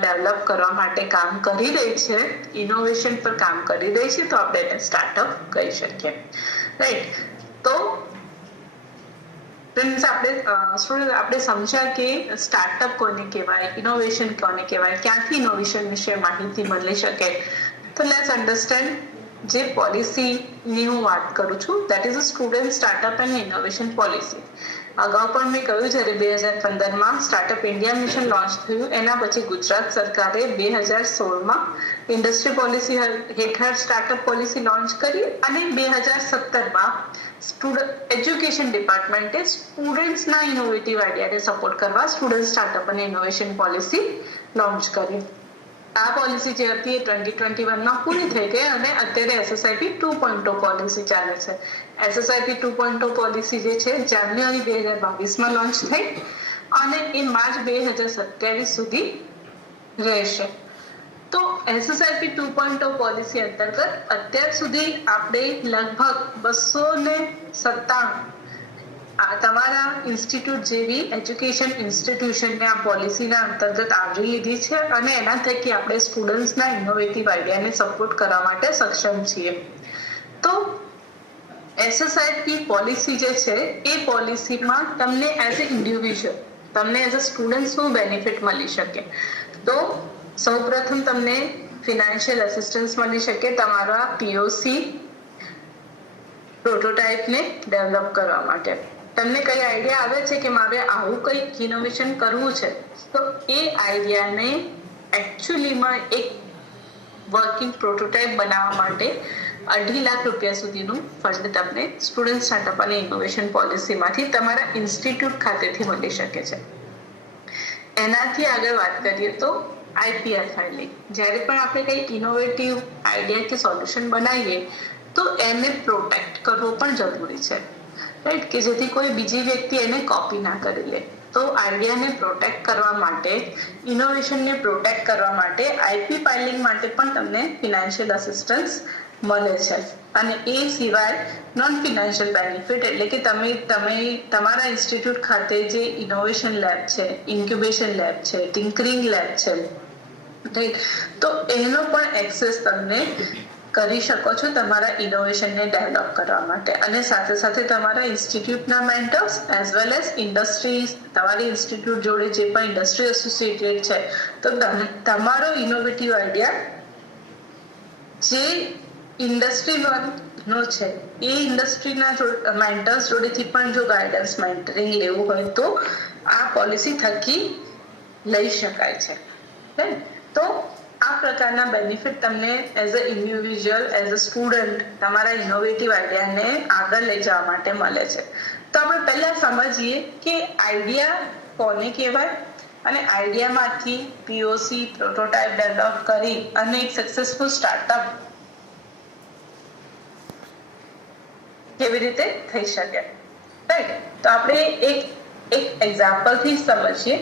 ડેવલપ કરવા માટે કામ કરી રહી છે, ઇનોવેશન પર કામ કરી રહી છે, તો આપણે એને સ્ટાર્ટઅપ કહી શકીએ. રાઈટ, તો આપણે સમજ્યા કે સ્ટાર્ટઅપ કોને કહેવાય, ઇનોવેશન કોને કહેવાય, ક્યાંથી ઇનોવેશન વિશે માહિતી મળી શકે. તો લેટ્સ અન્ડરસ્ટેન્ડ જે પોલિસીની હું વાત કરું છું, that is a student startup and innovation policy. અગાઉ પણ મેં કહ્યું, જ્યારે 2015માં સ્ટાર્ટઅપ ઇન્ડિયા મિશન લોન્ચ થયું, એના પછી ગુજરાત સરકારે 2016માં ઇન્ડસ્ટ્રી પોલિસી હેઠળ સ્ટાર્ટઅપ પોલિસી લોન્ચ કરી, અને 2017માં એજ્યુકેશન ડિપાર્ટમેન્ટે સ્ટુડન્ટ્સના ઇનોવેટિવ આઈડિયાને સપોર્ટ કરવા સ્ટુડન્ટ સ્ટાર્ટઅપ અને ઇનોવેશન પોલિસી લોન્ચ કરી. આ પોલિસી જે હતી એ 2021માં પૂરી થઈ ગઈ અને અત્યારે SSIP 2.0 પોલિસી ચાલે છે. SSIP 2.0 પોલિસી જે છે જાન્યુઆરી 2022માં લોન્ચ થઈ અને એ માર્ચ 2027 સુધી રહેશે. તો SSIP 2.0 પોલિસી અંતર્ગત અત્યાર સુધી આપણે લગભગ 297 તમારા ઇન્સ્ટિટ્યૂટ જેવી એજ્યુકેશન ઇન્સ્ટિટ્યુશનને આ પોલિસીના અંતર્ગત આવરી લીધી છે અને એના થકી આપણે સ્ટુડન્ટ્સના ઇનોવેટિવ આઈડિયાને સપોર્ટ કરવા માટે સક્ષમ છીએ. તો SSIP પોલિસી જે છે એ પોલિસીમાં તમને એઝ એ ઇન્ડિવિજ્યુઅલ તમને એઝ અ સ્ટુડન્ટ શું બેનિફિટ મળી શકે? તો સૌપ્રથમ તમને ફિનાન્શિયલ અસિસ્ટન્સ મળી શકે તમારા POC પ્રોટોટાઇપને ડેવલપ કરવા માટે. તમને કઈ આઈડિયા આવે છે કે મારે આવું કંઈક ઇનોવેશન કરવું છે, તો એ આઈડિયાને એકચ્યુઅલીમાં એક વર્કિંગ પ્રોટોટાઇપ બનાવવા માટે 2.5 લાખ રૂપિયા સુધીનું ફંડ તમને સ્ટુડન્ટ સ્ટાર્ટઅપ અને ઇનોવેશન પોલિસીમાંથી તમારા ઇન્સ્ટિટ્યૂટ ખાતેથી મળી શકે છે. એનાથી આગળ વાત કરીએ તો IPR ફાઇલિંગ. જ્યારે પણ આપણે કંઈ ઇનોવેટિવ આઈડિયા કે સોલ્યુશન બનાવીએ તો એને પ્રોટેક્ટ કરવો પણ જરૂરી છે, રાઈટ? કે જેથી કોઈ બીજી વ્યક્તિ એને કોપી ના કરી લે. તો આઈડિયાને પ્રોટેક્ટ કરવા માટે, ઇનોવેશનને પ્રોટેક્ટ કરવા માટે IP ફાઇલિંગ માટે પણ તમને ફિનાન્શિયલ અસિસ્ટન્સ મળે છે. અને એ સિવાય નોન ફિનાન્શિયલ બેનિફિટ એટલે કે તમે તમારા ઇન્સ્ટિટ્યૂટ ખાતે જે ઇનોવેશન લેબ છે, ઇન્ક્યુબેશન લેબ છે, ટિંકરિંગ લેબ છે, રાઈટ, તો એનો પણ એક્સેસ તમને કરી શકો છો તમારા ઇનોવેશનને ડેવલપ કરવા માટે. અને સાથે સાથે તમારા ઇન્સ્ટિટ્યૂટના mentors as well as industries, તમારી ઇન્સ્ટિટ્યૂટ જોડે જે પણ ઇન્ડસ્ટ્રી એસોસિએટેડ છે, તો તમારો ઇનોવેટિવ આઈડિયા જે ઇન્ડસ્ટ્રીનો છે એ ઇન્ડસ્ટ્રીના મેન્ટર્સ જોડેથી પણ જો ગાઈડન્સ મેન્ટરિંગ લેવું હોય તો આ પોલિસી થકી લઈ શકાય છે, રાઈટ? તો આ પ્રકારના બેનિફિટ તમને as a individual, as a student તમારા ઇનોવેટિવ આઈડિયાને આગળ લઈ જવા માટે મળે છે. તો આપણે પહેલા સમજીએ કે આઈડિયા કોને કહેવાય અને આઈડિયામાંથી POC પ્રોટોટાઇપ ડેવલપ કરી અને એક સક્સેસફુલ સ્ટાર્ટઅપ કેવી રીતે થઈ શકે, રાઈટ? તો આપણે એક એક્ઝામ્પલથી સમજીએ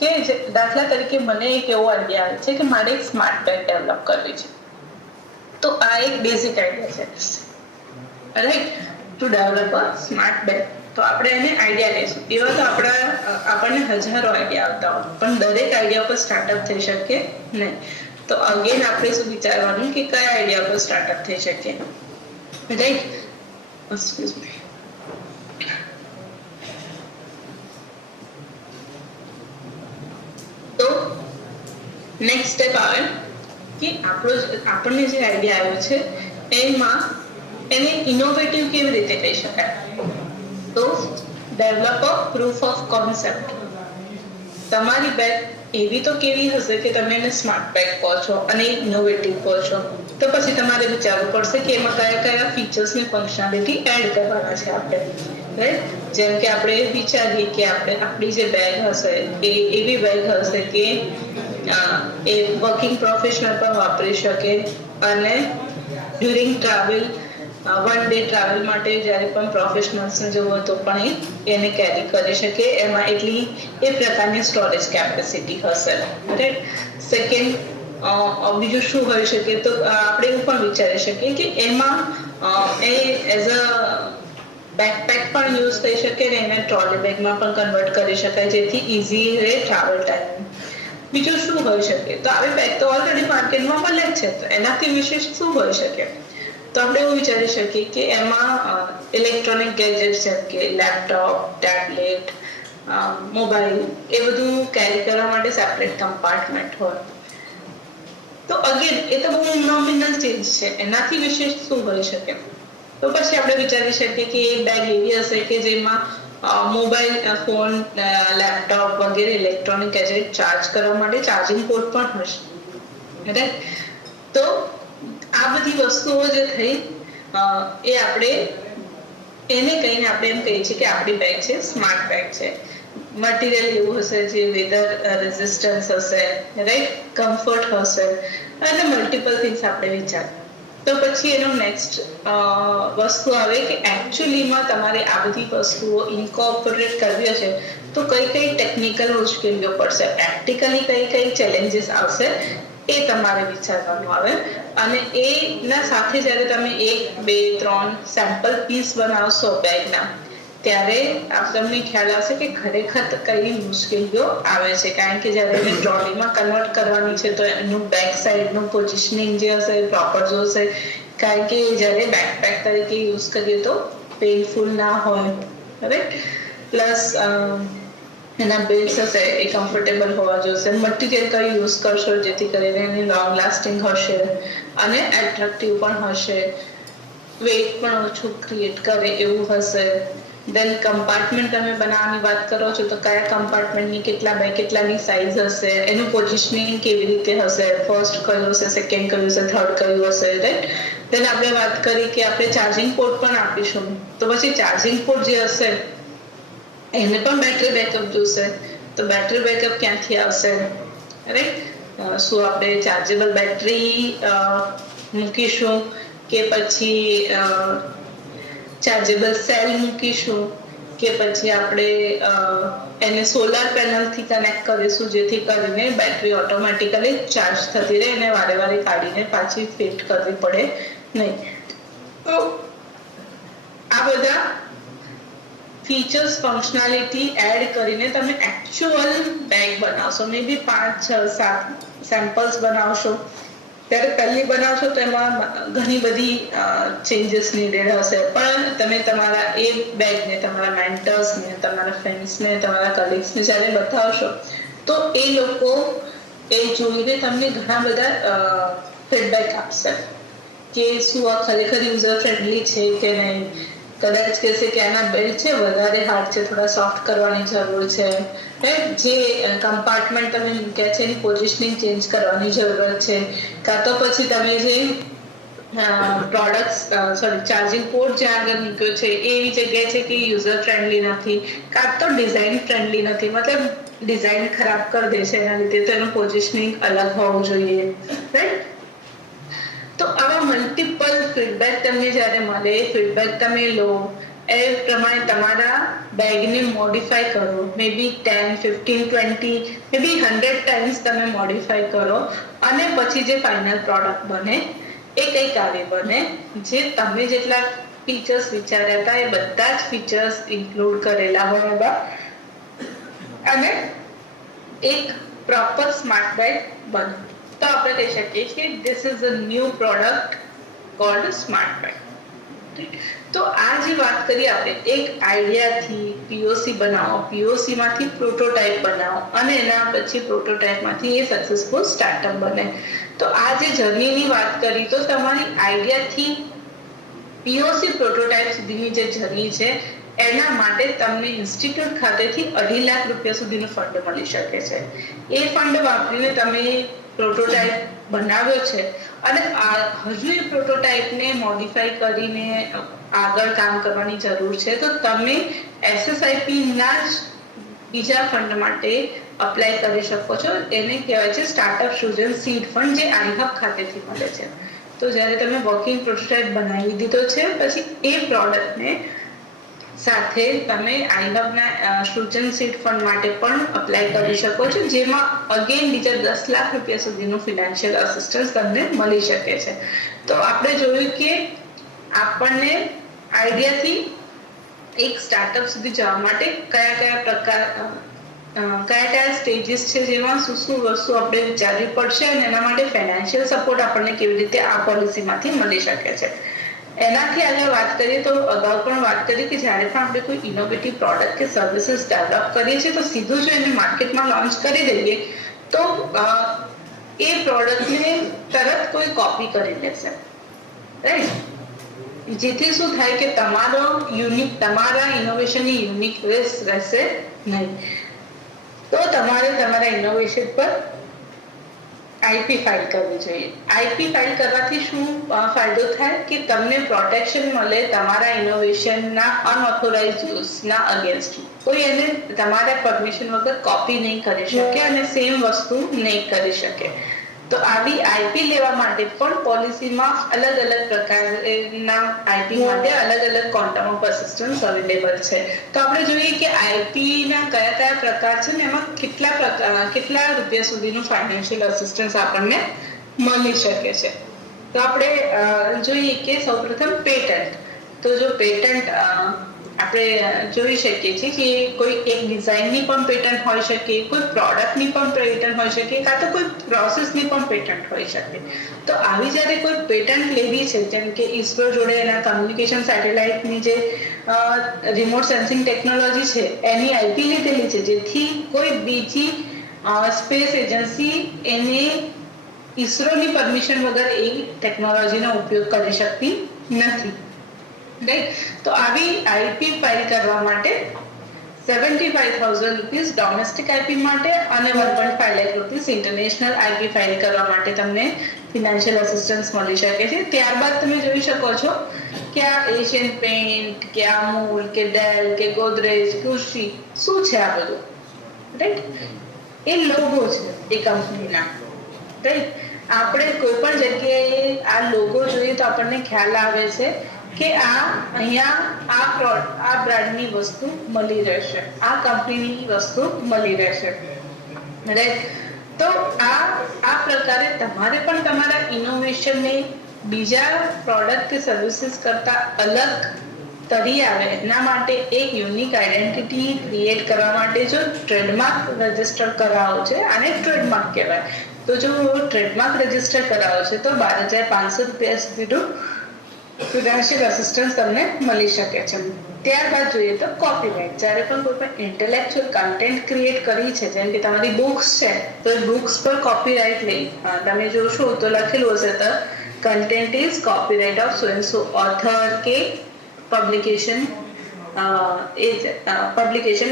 કે દાખલા તરીકે મને એક એવો આઈડિયા આવે છે કે મારે એક સ્માર્ટ બેગ ડેવલપ કરવી છે. તો આ એક બેઝિક આઈડિયા છે, right? To develop a smart bag. તો આપણે એને આઈડિયા લઈશું. એવા તો આપણને હજારો આઈડિયા આવતા હોય, પણ દરેક આઈડિયા પર સ્ટાર્ટઅપ થઈ શકે નહીં. તો અગેન આપણે શું વિચારવાનું કે કયા આઈડિયા પર સ્ટાર્ટઅપ થઈ શકે, રાઈટ? Excuse me. તો નેક્સ્ટ સ્ટેપ આવે કે આપણને જે આઈડિયા આવ્યો છે એમાં એને ઇનોવેટિવ કેવી રીતે કહી શકાય? તો develop a proof of concept. તમારી બેગ એવી તો કેવી હશે કે તમે એને સ્માર્ટ બેગ કહો છો અને ઇનોવેટિવ કહો છો, તો પછી તમારે વિચારવું પડશે કે એમાં કયા કયા ફીચર્સ ને ફંક્શનાલિટી એડ કરવાના છે આપણે, રાઈટ? જેમ કે આપણે વિચારીએ કે આપણી જે બેગ હશે એ એવી બેગ હશે કે એ વર્કિંગ પ્રોફેશનલ પણ વાપરી શકે અને ડ્યુરિંગ ટ્રાવેલ, 1 ડે ટ્રાવેલ માટે જ્યારે પણ પ્રોફેશનલ્સને જવું હોય તો પણ એને કેરી કરી શકે. એમાં એટલી એ પ્રકારની સ્ટોરેજ કેપેસિટી હશે, રાઈટ? સેકન્ડ, બીજું શું હોઈ શકે? તો આપણે એવું પણ વિચારી શકીએ કે એમાં એ એઝ અ બેકપેક પણ યુઝ થઈ શકે ને એને ટ્રોલી બેગમાં પણ કન્વર્ટ કરી શકાય, જેથી ઇઝી રહે ટ્રાવેલ ટાઈમ. બીજું શું હોઈ શકે? તો આવી બેગ તો ઓલરેડી માર્કેટમાં મળે જ છે, તો એનાથી વિશેષ શું હોઈ શકે? તો આપણે એવું વિચારી શકીએ કે એમાં ઇલેક્ટ્રોનિક ગેજેટ્સ જેમ કે લેપટોપ, ટેબ્લેટ, મોબાઈલ એ બધું કેરી કરવા માટે સેપરેટ કમ્પાર્ટમેન્ટ હોય. તો અગેન એ તો બહુ નોમિનલ ચેન્જ છે, એનાથી વિશેષ શું હોઈ શકે? તો પછી આપણે વિચારી શકીએ કે એ બેગ એવી હશે કે જેમાં મોબાઈલ ફોન, લેપટોપ વગેરે ઇલેક્ટ્રોનિક ગેજેટ ચાર્જ કરવા માટે ચાર્જિંગ પોર્ટ પણ હશે, રાઈટ? તો આ બધી વસ્તુઓ જે થઈ એ આપણે એને કહીને આપણે એમ કહીએ છીએ કે આપણી બેગ છે સ્માર્ટ બેગ છે. મટીરિયલ એવું હશે જે વેધર રેઝિસ્ટન્સ હશે, રાઈટ, કમ્ફર્ટ હશે, અને મલ્ટિપલ થિંગ્સ આપણે વિચાર. તો પછી એનો નેક્સ્ટ વસ્તુ આવે કે એકચ્યુઅલીમાં તમારે આ બધી વસ્તુઓ ઇન્કોર્પોરેટ કરવી હશે તો કઈ કઈ ટેકનિકલ મુશ્કેલીઓ પડશે, પ્રેક્ટિકલી કઈ કઈ ચેલેન્જીસ આવશે એ તમારે વિચારવાનું આવે. અને એના સાથે જ્યારે તમે 1, 2, 3 સેમ્પલ પીસ બનાવશો બેગના, ત્યારે તમને ખ્યાલ આવશે કે ખરેખર કઈ મુશ્કેલીઓ આવે છે. કારણ કે જ્યારે એને ટ્રોલીમાં કન્વર્ટ કરવાની છે તો એનું બેક સાઈડનું પોઝિશનિંગ જે હશે પ્રોપર જોશે. કારણ કે જ્યારે બેકપેક તરીકે યુઝ કરીએ તો પેઇનફુલ ના હોય, રાઈટ. પ્લસ એના બેલ્સ હશે એ કમ્ફર્ટેબલ હોવા જોઈએ. મટીરિયલ કઈ યુઝ કરશો જેથી કરીને એની લોંગ લાસ્ટિંગ હશે અને એટ્રેક્ટિવ પણ હશે, વેઇટ પણ ઓછું ક્રિએટ કરે એવું હશે. દેન કમ્પાર્ટમેન્ટ તમે બનાવવાની વાત કરો છો તો કયા કમ્પાર્ટમેન્ટની કેટલા બાય કેટલાની સાઇઝ હશે, એનું પોઝિશનિંગ કેવી રીતે હશે, ફર્સ્ટ કયું હશે, સેકન્ડ કયું હશે, થર્ડ કયું હશે, રાઈટ. દેન આપણે વાત કરી કે આપણે ચાર્જિંગ પોર્ટ પણ આપીશું, તો પછી ચાર્જિંગ પોર્ટ જે હશે એને પણ બેટરી બેકઅપ જોશે, તો બેટરી બેકઅપ ક્યાંથી આવશે, રાઈટ. શું આપણે ચાર્જેબલ બેટરી મૂકીશું કે પછી ચાર્જેબલ સેલ મૂકીશું કે પછી આપણે એને સોલાર પેનલથી કનેક્ટ કરીશું જેથી કરીને બેટરી ઓટોમેટિકલી ચાર્જ થતી રહે અને વારે વારે કાઢીને પાછી ફિટ કરવી પડે નહીં. તો આ બધા ફીચર્સ ફંક્શનાલિટી એડ કરીને તમે એકચ્યુઅલ બેગ બનાવશો. મે બી 5, 6, 7 સેમ્પલ્સ બનાવશો. ત્યારે પહેલી બનાવશો તો એમાં ઘણી બધી ચેન્જીસ નીડેડ હશે, પણ તમે તમારા એ બેગને તમારા મેન્ટર્સને, તમારા ફ્રેન્ડ્સને, તમારા કલીગ્સને જ્યારે બતાવશો તો એ લોકો એ જોઈને તમને ઘણા બધા ફીડબેક આપશે કે શું આ ખરેખર યુઝર ફ્રેન્ડલી છે કે નહીં. કદાચ કહેશે કે આના બેલ્ટ છે વધારે હાર્ડ છે, થોડા સોફ્ટ કરવાની જરૂર છે, જે કમ્પાર્ટમેન્ટ તમે મૂક્યા છે એની પોઝિશનિંગ ચેન્જ કરવાની જરૂરત છે, કાં તો પછી તમે જે ચાર્જિંગ પોર્ટ જ્યાં આગળ મૂક્યો છે એવી જગ્યાએ છે કે યુઝર ફ્રેન્ડલી નથી, કાં તો ડિઝાઇન ફ્રેન્ડલી નથી, મતલબ ડિઝાઇન ખરાબ કરી દે છે એના લીધે, તો એનું પોઝિશનિંગ અલગ હોવું જોઈએ, રાઈટ. તો આવા મલ્ટિપલ ફીડબેક તમને જ્યારે મળે, ફીડબેક તમે લો, એ પ્રમાણે તમારા બેગને મોડિફાઈ કરો. મે બી 10, 15, 20, મે બી 100 ટાઈમ્સ તમે મોડિફાઈ કરો અને પછી જે ફાઇનલ પ્રોડક્ટ બને એ કંઈક આવી બને જે તમે જેટલા ફીચર્સ વિચાર્યા હતા એ બધા જ ફીચર્સ ઇન્ક્લુડ કરેલા હોય અને એક પ્રોપર સ્માર્ટ બેગ બને. તો આપણે કહી શકીએ કે this is a new product cold smart bag. તો આ જે વાત કરી આપણે એક આઈડિયાથી પીઓસી બનાવો, પીઓસી માંથી પ્રોટોટાઇપ બનાવો અને એના પછી પ્રોટોટાઇપમાંથી એ સક્સેસફુલ સ્ટાર્ટઅપ બને. તો આ જે જર્નીની વાત કરી, તો તમારી આઈડિયાથી પીઓસી પ્રોટોટાઇપ સુધીની જે જર્ની છે એના માટે તમને ઇન્સ્ટિટ્યૂટ ખાતેથી 2.5 લાખ રૂપિયા સુધીનું ફંડ મળી શકે છે. એ ફંડ વાપરીને તમે પ્રોટોટાઇપ બનાવ્યો છે અને હજુ એ પ્રોટોટાઇપને મોડિફાઈ કરીને આગળ કામ કરવાની જરૂર છે, તો તમે એસએસઆઈપી ના જ બીજા ફંડ માટે અપ્લાય કરી શકો છો. એને કહેવાય છે સ્ટાર્ટઅપ સૃજન સીડ ફંડ, જે આઈહબ ખાતેથી મળે છે. તો જ્યારે તમે વર્કિંગ પ્રોટોટાઇપ બનાવી દીધો છે પછી એ પ્રોડક્ટને સાથે તમે આઈહબના સૃજન સીડ ફંડ માટે પણ અપ્લાય કરી શકો છો, જેમાં અગેન બીજા 10 લાખ રૂપિયા સુધીનું ફિનાન્શિયલ અસિસ્ટન્સ તમને મળી શકે છે. તો આપણે જોયું કે આપણને આઈડિયાથી એક સ્ટાર્ટઅપ સુધી જવા માટે કયા સ્ટેજીસ છે જેમાં શું વસ્તુ આપણે વિચારવી પડશે અને એના માટે ફાઇનાન્શિયલ સપોર્ટ આપણને કેવી રીતે આ પોલિસીમાંથી મળી શકે છે. એનાથી આગળ વાત કરીએ તો અગાઉ પણ વાત કરી કે જ્યારે પણ આપણે કોઈ ઇનોવેટિવ પ્રોડક્ટ કે સર્વિસીસ ડેવલપ કરીએ છીએ તો સીધું જો એને માર્કેટમાં લોન્ચ કરી દઈએ તો એ પ્રોડક્ટને તરત કોઈ કોપી કરી લેશે, રાઈટ. જેથી શું થાય કે તમારા ઇનોવેશનની યુનિકનેસ રહેશે નહીં. તો તમારે તમારા ઇનોવેશન પર આઈપી ફાઇલ કરવી જોઈએ. આઈપી ફાઇલ કરવાથી શું ફાયદો થાય કે તમને પ્રોટેક્શન મળે તમારા ઇનોવેશનના અનઓથોરાઇઝ યુઝના અગેન્સ્ટ. કોઈ એને તમારા પરમિશન વગર કોપી નહીં કરી શકે અને સેમ વસ્તુ નહીં કરી શકે. તો આવી આઈપી લેવા માટે પણ પોલિસીમાં અલગ અલગ પ્રકારના આઈપી માટે અલગ અલગ ક્વોન્ટમ ઓફ અસિસ્ટન્સ અવેલેબલ છે. તો આપણે જોઈએ કે આઈપીના કયા કયા પ્રકાર છે ને એમાં કેટલા રૂપિયા સુધીનું ફાઇનાન્શિયલ અસિસ્ટન્સ આપણને મળી શકે છે. તો આપણે જોઈએ કે સૌપ્રથમ પેટન્ટ. તો જો પેટન્ટ આપણે જોઈ શકીએ છીએ કે કોઈ એક ડિઝાઇનની પણ પેટન્ટ હોઈ શકે, કોઈ પ્રોડક્ટની પણ પેટન્ટ હોઈ શકે, કાં તો કોઈ પ્રોસેસની પણ પેટન્ટ હોઈ શકે. તો આવી જ્યારે કોઈ પેટન્ટ લેવી છે, જેમ કે ઇસરો જોડે એના કમ્યુનિકેશન સેટેલાઇટની જે રિમોટ સેન્સિંગ ટેકનોલોજી છે એની આઈપી લીધેલી છે, જેથી કોઈ બીજી સ્પેસ એજન્સી એને ઇસરોની પરમિશન વગર એ ટેકનોલોજીનો ઉપયોગ કરી શકતી નથી. રાઈટ. તો આવી આઈપી ફાઇલ કરવા માટે 75,000 રૂપીસ ડોમેસ્ટિક આઈપી માટે અને 1.5 lakh rupees international IP file કરવા માટે તમને ફિનાન્શિયલ અસિસ્ટન્સ મળી શકે છે. ત્યારબાદ તમે જોઈ શકો છો કે આ એશિયન પેઇન્ટ કે અમૂલ કે ડેલ કે ગોદરેજ કૃષિ શું છે આ બધું. રાઈટ. એ લોગો છે એ કંપનીના. રાઈટ. આપણે કોઈ પણ જગ્યાએ આ લોગો જોઈએ તો આપણને ખ્યાલ આવે છે કે અહીંયા આ બ્રાન્ડની વસ્તુ મળી રહેશે, આ કંપનીની વસ્તુ મળી રહેશે. રાઈટ. તો આ પ્રકારે તમારે પણ તમારા ઇનોવેશનને બીજા પ્રોડક્ટ કે સર્વિસીસ કરતા અલગ તરી આવે એના માટે એક યુનિક આઈડેન્ટિટી ક્રિએટ કરવા માટે જો ટ્રેડમાર્ક રજીસ્ટર કરાવો છે, આને ટ્રેડમાર્ક કહેવાય. તો જો ટ્રેડમાર્ક રજીસ્ટર કરાવો છે તો 12,500 રૂપિયા સુધીનું ફિનાન્શિયલ અસિસ્ટન્સ તમને મળી શકે છે. ત્યારબાદ જોઈએ તો કોપીરાઇટ. જ્યારે પણ કોઈ પણ ઇન્ટેલેક્ચ્યુઅલ કન્ટેન્ટ ક્રિએટ કરી છે, જેમ કે તમારી બુક્સ છે, તો એ બુક્સ પર કોપીરાઇટ લઈ તમે જોશો તો લખેલું હશે તો content is copyright of so and so author કે પબ્લિકેશન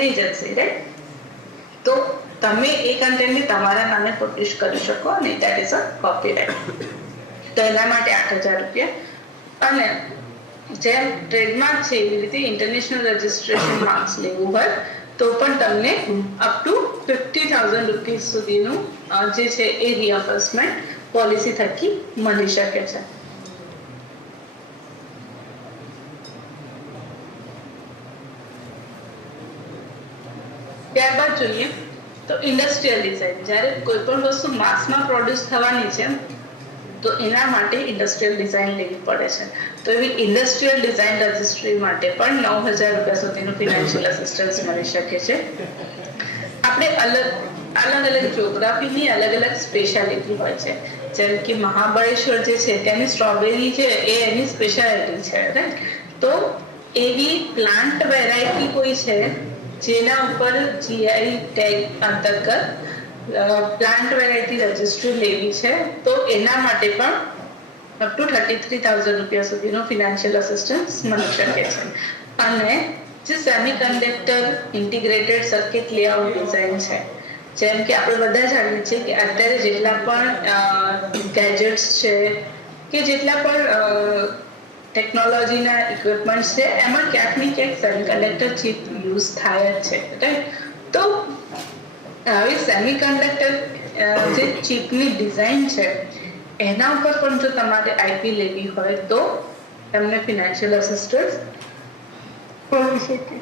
એજન્સી. રાઈટ. તો તમે એ કન્ટેન્ટને તમારા નામે પબ્લિશ કરી શકો અને દેટ ઇઝ અ કોપીરાઇટ. તો એના માટે 8,000 રૂપિયા. અને જેમ ટ્રેડમાર્ક છે એવી રીતે ઇન્ટરનેશનલ રજિસ્ટ્રેશન માર્ક્સ લેવું હોય તો પણ તમને અપ ટુ 50,000 રૂપીસ સુધીનું જે છે એ રિયમ્બર્સમેન્ટ પોલિસી થકી મળી શકે છે. ત્યારબાદ જોઈએ તો ઇન્ડસ્ટ્રીયલ ડિઝાઇન. જ્યારે કોઈ પણ વસ્તુ માસમાં પ્રોડ્યુસ થવાની છે તો એના માટે ઇન્ડસ્ટ્રીયલ ડિઝાઇન લેવી પડે છે. તો એવી ઇન્ડસ્ટ્રીયલ ડિઝાઇન રજિસ્ટ્રી માટે પણ 9,000 રૂપિયા સુધીનું ફિનાન્શિયલ અસિસ્ટન્સ મળી શકે છે. આપણે અલગ અલગ જ્યોગ્રાફીની અલગ અલગ સ્પેશિયાલિટી હોય છે. જેમ કે મહાબળેશ્વર જે છે ત્યાંની સ્ટ્રોબેરી છે એ એની સ્પેશિયાલિટી છે. રાઈટ. તો એવી પ્લાન્ટ વેરાયટી કોઈ છે જેના ઉપર જીઆઈ ટેગ અંતર્ગત પ્લાન્ટ વેરાયટી રજિસ્ટ્રી લેવી છે તો એના માટે પણ અપ ટુ 33,000 રૂપિયા સુધીનો ફિનાન્શિયલ અસિસ્ટન્સ મળી શકે છે. અને જે semiconductor integrated circuit layout design છે, જેમ કે આપણે બધા જાણીએ છીએ કે અત્યારે જેટલા પણ ગેજેટ્સ છે કે જેટલા પણ ટેકનોલોજીના ઇક્વિપમેન્ટ્સ છે એમાં ક્યાંક ને ક્યાંક સેમિકન્ડક્ટર ચિપ યુઝ થાય જ છે. રાઈટ. તો આવી સેમિકન્ડક્ટર જે ચિપની ડિઝાઇન છે એના ઉપર પણ જો તમારે આઈપી લેવી હોય તો તમને ફિનાન્શિયલ અસિસ્ટન્સ મળી શકે.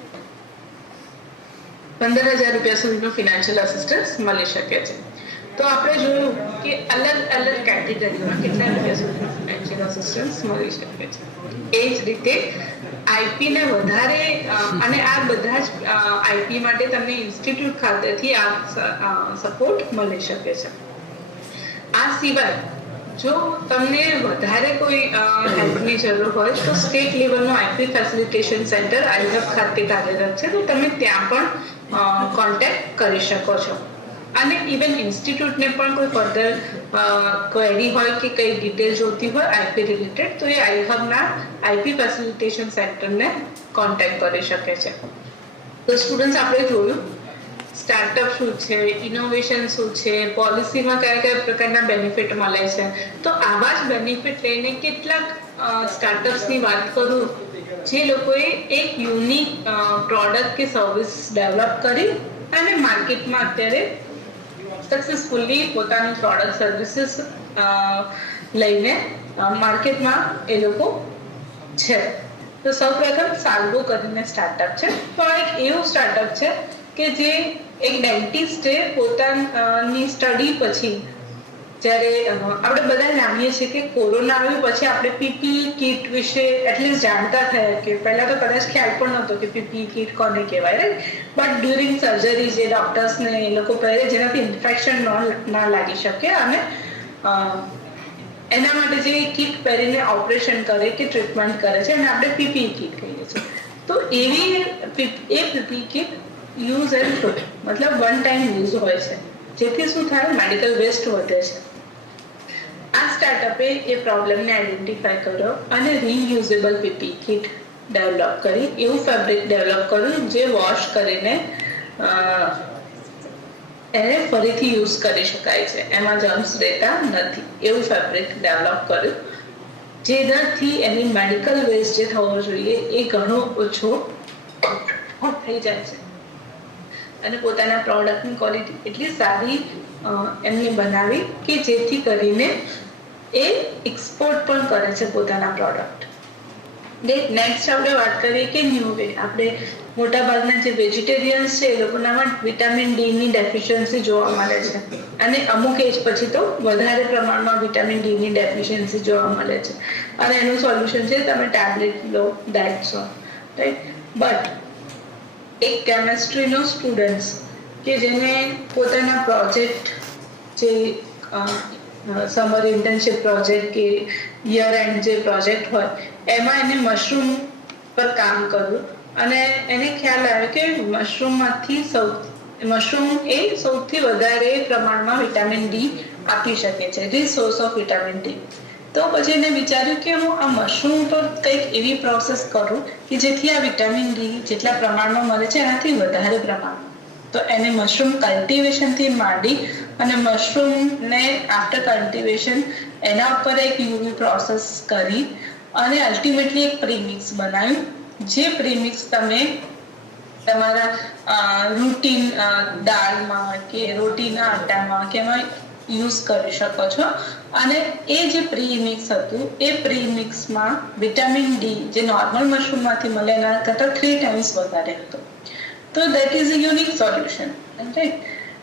15,000 રૂપિયા સુધીનું ફિનાન્શિયલ અસિસ્ટન્સ મળી શકે છે. તો આપણે જોયું કે અલગ અલગ કેટેગરીમાં કેટલા રૂપિયા સુધીનું ફિનાન્શિયલ અસિસ્ટન્સ મળી શકે છે. એ જ રીતે આઈપી ને વધારે અને આ બધા જ આઈપી માટે તમને ઇન્સ્ટિટ્યૂટ ખાતેથી આ સપોર્ટ મળી શકે છે. આ સિવાય જો તમને વધારે કોઈ હેલ્પની જરૂર હોય તો સ્ટેટ લેવલનો આઈપી ફેસિલિટેશન સેન્ટર આઈહબ ખાતે કાર્યરત છે, તો તમે ત્યાં પણ કોન્ટેક્ટ કરી શકો છો. અને ઇવન ઇન્સ્ટિટ્યૂટને પણ કોઈ ફર્ધર ક્વેરી હોય કે કઈ ડિટેલ જોતી હોય આઈપી રિલેટેડ તો એ આઈહબના આઈપી ફેસિલિટેશન સેન્ટરને કોન્ટેક્ટ કરી શકે છે. તો સ્ટુડન્ટ્સ આપણે જોયું સ્ટાર્ટઅપ શું છે, ઇનોવેશન શું છે, પોલિસીમાં કયા કયા પ્રકારના બેનિફિટ મળે છે. તો આવા જ બેનિફિટ લઈને કેટલાક સ્ટાર્ટઅપ્સની વાત કરું જે લોકોએ એક યુનિક પ્રોડક્ટ કે સર્વિસ ડેવલપ કરી અને માર્કેટમાં અત્યારે સક્સેસફુલી પોતાનું પ્રોડક્ટ સર્વિસીસ લઈને માર્કેટમાં એ લોકો છે. તો સૌપ્રથમ સાલ્વો કરીને સ્ટાર્ટઅપ છે. તો આ એક એવું સ્ટાર્ટઅપ છે કે જે એક ડેન્ટિસ્ટે પોતાની સ્ટડી પછી, જ્યારે આપણે બધા જાણીએ છીએ કે કોરોના આવ્યું પછી આપણે પીપીઈ કિટ વિશે એટલીસ્ટ જાણતા થયા, કે પહેલા તો કદાચ ખ્યાલ પણ નહોતો કે પીપીઈ કિટ કોને કહેવાય, રાઈટ. બટ ડ્યુરિંગ સર્જરી જે ડોક્ટર્સને એ લોકો પહેરે જેનાથી ઇન્ફેક્શન ના લાગી શકે અને એના માટે જે કિટ પહેરીને ઓપરેશન કરે કે ટ્રીટમેન્ટ કરે છે અને આપણે પીપીઈ કિટ કહીએ છીએ. તો એવી એ PPE kit use and throw, મતલબ વન ટાઈમ યુઝ હોય છે, જેથી શું થાય, મેડિકલ વેસ્ટ વધે છે. આ સ્ટાર્ટઅપે એ પ્રોબ્લેમને આઈડેન્ટિફાય કર્યો અને રીયુઝેબલ પીપીઈ કિટ ડેવલપ કરી, એવું ફેબ્રિક ડેવલપ કર્યું જે વોશ કરીને એને ફરીથી યુઝ કરી શકાય છે, એમાં જર્મ્સ રહેતા નથી, એવું ફેબ્રિક ડેવલપ કર્યું જેનાથી એની મેડિકલ વેસ્ટ જે થવો જોઈએ એ ઘણો ઓછો થઈ જાય છે અને પોતાના પ્રોડક્ટની ક્વોલિટી એટલી સારી એમને બનાવી કે જેથી કરીને એ એક્સપોર્ટ પણ કરે છે પોતાના પ્રોડક્ટ. નેક્સ્ટ આપણે વાત કરીએ કે ન્યુ વે. આપણે મોટાભાગના જે વેજીટેરિયન્સ છે એ લોકોનામાં વિટામિન ડી ની ડેફિશિયન્સી જોવા મળે છે અને અમુક એજ પછી તો વધારે પ્રમાણમાં વિટામિન ડી ની ડેફિશિયન્સી જોવા મળે છે અને એનું સોલ્યુશન છે તમે ટેબ્લેટ લો, દેટ્સ ઓલ, રાઈટ. બટ એક કેમેસ્ટ્રીનો સ્ટુડન્ટ્સ કે જેને પોતાના પ્રોજેક્ટ, જે સમર ઇન્ટર્નશિપ પ્રોજેક્ટ કે યર એન્ડ જે પ્રોજેક્ટ હોય એમાં એને મશરૂમ પર કામ કર્યું અને એને ખ્યાલ આવ્યો કે મશરૂમ એ સૌથી વધારે પ્રમાણમાં વિટામિન ડી આપી શકે છે, rich source of vitamin D. તો પછી એને વિચાર્યું કે હું આ મશરૂમ પર કંઈક એવી પ્રોસેસ કરું કે જેથી આ વિટામિન ડી જેટલા પ્રમાણમાં મળે છે એનાથી વધારે પ્રમાણમાં. તો એને મશરૂમ કલ્ટિવેશનથી માંડી અને મશરૂમને આફ્ટર કલ્ટિવેશન એના ઉપર એક યુવી પ્રોસેસ કરી અને અલ્ટિમેટલી એક પ્રીમિક્સ બનાવ્યું, જે પ્રીમિક્સ તમે તમારા રૂટીન દાળમાં કે રોટીના આટામાં કે એમાં યુઝ કરી શકો છો. અને એ જે પ્રીમિક્સ હતું એ પ્રીમિક્સમાં વિટામિન ડી જે નોર્મલ મશરૂમમાંથી મળે એના કરતાં 3 times વધારે હતો. તો that is a unique solution, right.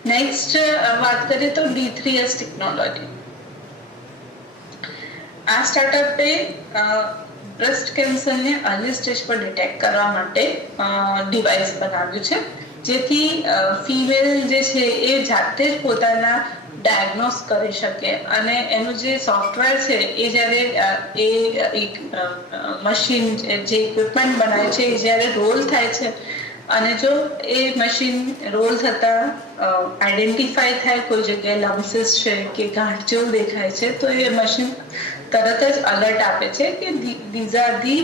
Next વાત કરીએ તો D3S ટેકનોલોજી. આ સ્ટાર્ટઅપે બ્રેસ્ટ કેન્સરને અર્લી સ્ટેજ પર ડિટેક્ટ કરવા માટે ડિવાઇસ બનાવ્યું છે, જેથી ફિમેલ જે છે એ જાતે જ પોતાના ડાયગ્નોસ કરી શકે અને એનું જે સોફ્ટવેર છે એ જ્યારે એ મશીન જે ઇક્વિપમેન્ટ બનાવે છે એ જ્યારે રોલ થાય છે અને જો એ મશીન રોલ થતા આઈડેન્ટિફાય થાય કોઈ જગ્યાએ લમ્સીસ છે કે ગાંઠ જેવું દેખાય છે તો એ મશીન તરત જ અલર્ટ આપે છે કે these are the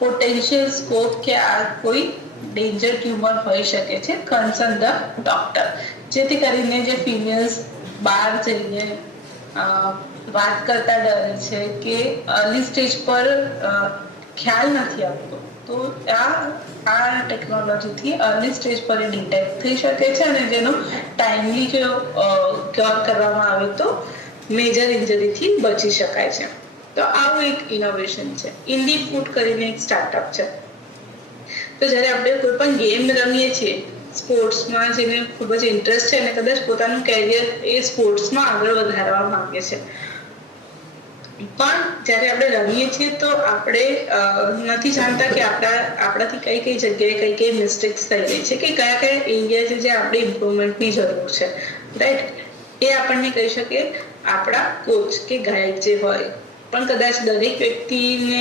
potential scope કે આ કોઈ ડેન્જર ટ્યુમર હોઈ શકે છે, કન્સર્ન ધ ડોક્ટર. જેથી કરીને જે ફિમેલ્સ બહાર જઈને વાત કરતા ડરે છે કે અર્લી સ્ટેજ પર ખ્યાલ નથી આવતો, તો આ ટેકનોલોજીથી અર્લી સ્ટેજ પર ડિટેક્ટ થઈ શકે છે અને જેનો ટાઈમલી જો ક્યોર કરવામાં આવે તો મેજર ઇન્જરીથી બચી શકાય છે. તો આવું એક ઇનોવેશન છે. ઇન્ડી ફૂડ કરીને એક સ્ટાર્ટઅપ છે. તો જ્યારે આપણે કોઈ પણ ગેમ રમીએ છીએ સ્પોર્ટ્સમાં, જેને ખૂબ જ ઇન્ટરેસ્ટ છે અને કદાચ પોતાનું કેરિયર એ સ્પોર્ટ્સમાં આગળ વધારવા માંગે છે, પણ જ્યારે આપણે રમીએ છીએ તો આપણે નથી જાણતા કે આપણાથી કઈ કઈ જગ્યાએ કઈ મિસ્ટેક્સ થઈ રહી છે કે કયા કયા એરિયા છે જે આપણે ઇમ્પ્રુવમેન્ટની જરૂર છે, રાઈટ. એ આપણને કહી શકે આપણા કોચ કે ગાઈડ જે હોય. પણ કદાચ દરેક વ્યક્તિને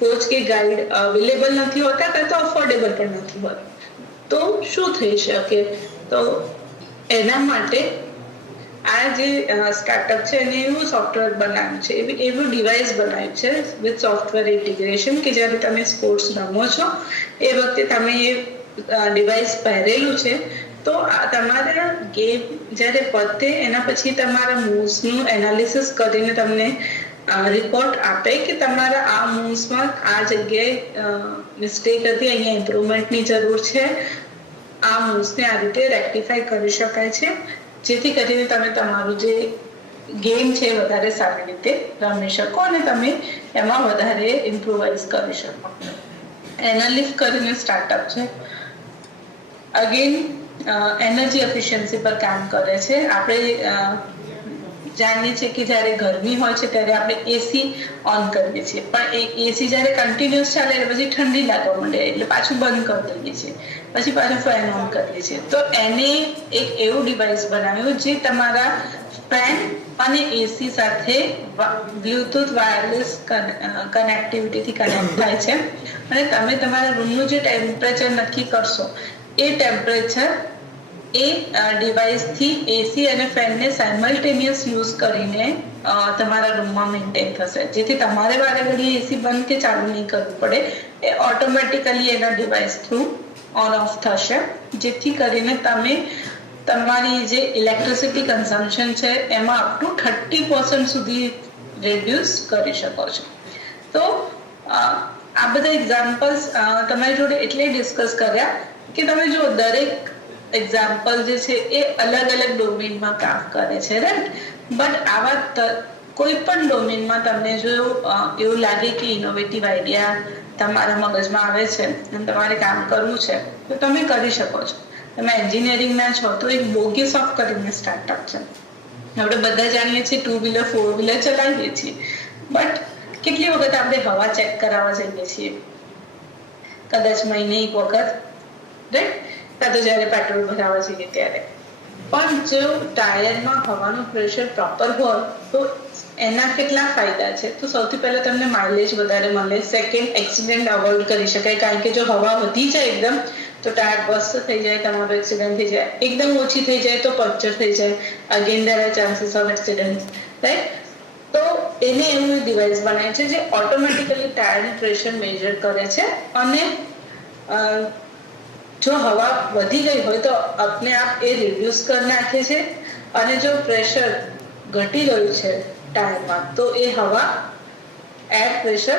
કોચ કે ગાઈડ અવેલેબલ નથી હોતા કાં તો અફોર્ડેબલ પણ નથી હોતા. તો શું થઈ શકે? તો એના માટે આ જે સ્ટાર્ટઅપ છે એને એવું સોફ્ટવેર બનાવ્યું છે, એવું ડિવાઇસ બનાવ્યું છે વિથ સોફ્ટવેર ઇન્ટિગ્રેશન કે જ્યારે તમે સ્પોર્ટ્સ રમો છો એ વખતે તમે એ ડિવાઇસ પહેરેલું છે તો તમારા ગેમ જ્યારે પતે એના પછી તમારા મૂવ્સનું એનાલિસિસ કરીને તમને રિપોર્ટ આપે કે તમારા આ મૂવ્સમાં આ જગ્યાએ મિસ્ટેક હતી, અહીંયા ઇમ્પ્રુવમેન્ટની જરૂર છે, આ મૂવ્સને આ રીતે રેક્ટિફાઈ કરી શકાય છે, જેથી કરીને તમે તમારું જે ગેમ છે વધારે સારી રીતે રમી શકો અને તમે એમાં વધારે ઇમ્પ્રુવાઇઝ કરી શકો. એનાલિફ કરીને સ્ટાર્ટઅપ છે, અગેન એનર્જી એફિશિયન્સી પર કામ કરે છે. આપણે જાણીએ છીએ કે જ્યારે ગરમી હોય છે ત્યારે આપણે એસી ઓન કરીએ છીએ, પણ એ એસી જ્યારે કન્ટિન્યુઅસ ચાલે પછી ઠંડી લાગવા માંડે એટલે પાછું બંધ કરી દઈએ છીએ, પછી પાછું ફેન ઓન કરીએ છીએ. તો એને એક એવું ડિવાઇસ બનાવ્યું જે તમારા ફેન અને એસી સાથે બ્લૂટૂથ વાયરલેસ કનેક્ટિવિટીથી કનેક્ટ થાય છે અને તમે તમારા રૂમનું જે ટેમ્પરેચર નક્કી કરશો એ ટેમ્પરેચર એ ડિવાઇસથી એસી અને ફેનને સાયમલ્ટેનિયસ યુઝ કરીને તમારા રૂમમાં મેન્ટેન થશે, જેથી તમારે વારે ઘડીએ એસી બંધ કે ચાલુ નહીં કરવું પડે. એ ઓટોમેટિકલી એના ડિવાઇસ થ્રુ ઓન ઓફ થશે, જેથી કરીને તમે તમારી જે ઇલેક્ટ્રિસિટી કન્ઝમ્પશન છે એમાં અપ ટુ 30% સુધી રિડ્યુસ કરી શકો છો. તો આ બધા એક્ઝામ્પલ્સ તમારી જોડે એટલે ડિસ્કસ કર્યા કે તમે જો દરેક એક્ઝામ્પલ જે છે એ અલગ અલગ ડોમેનમાં કામ કરે છે, રાઈટ? બટ આવા કોઈ પણ ડોમેનમાં તમને જો એવું લાગે કે ઇનોવેટિવ આઈડિયા તમારા મગજમાં આવે છે અને તમારે કામ કરવું છે તો તમે કરી શકો છો. તમે એન્જિનિયરિંગના છો તો એક બોગીસોફ્ટ કરીને સ્ટાર્ટઅપ છે. આપણે બધા જાણીએ છીએ 2 વ્હીલર 4 વ્હીલર ચલાવીએ છીએ, બટ કેટલી વખત આપણે હવા ચેક કરાવવા જઈએ છીએ? કદાચ મહિને એક વખત, રાઈટ? કાં તો જ્યારે પેટ્રોલ ભરાવા જઈએ ત્યારે. પણ જો ટાયરમાં હવાનું પ્રેશર પ્રોપર હોય તો એના કેટલા ફાયદા છે? તો સૌથી પહેલા તમને માઇલેજ વધારે મળે, સેકન્ડ એક્સિડન્ટ અવોઇડ કરી શકાય, કારણ કે જો હવા વધી જાય એકદમ તો ટાયર બસ્ટ થઈ જાય, તમારો એક્સિડન્ટ થઈ જાય. એકદમ ઓછી થઈ જાય તો પંક્ચર થઈ જાય, again there are chances of accident, right? તો એને એવું ડિવાઇસ બનાવે છે જે ઓટોમેટિકલી ટાયરનું પ્રેશર મેજર કરે છે અને જો હવા વધી ગઈ હોય તો આપને આપ એ રિડ્યુસ કરી નાખે છે અને જો પ્રેશર ઘટી ગયું છે ટાયરમાં તો એ હવા એર પ્રેશર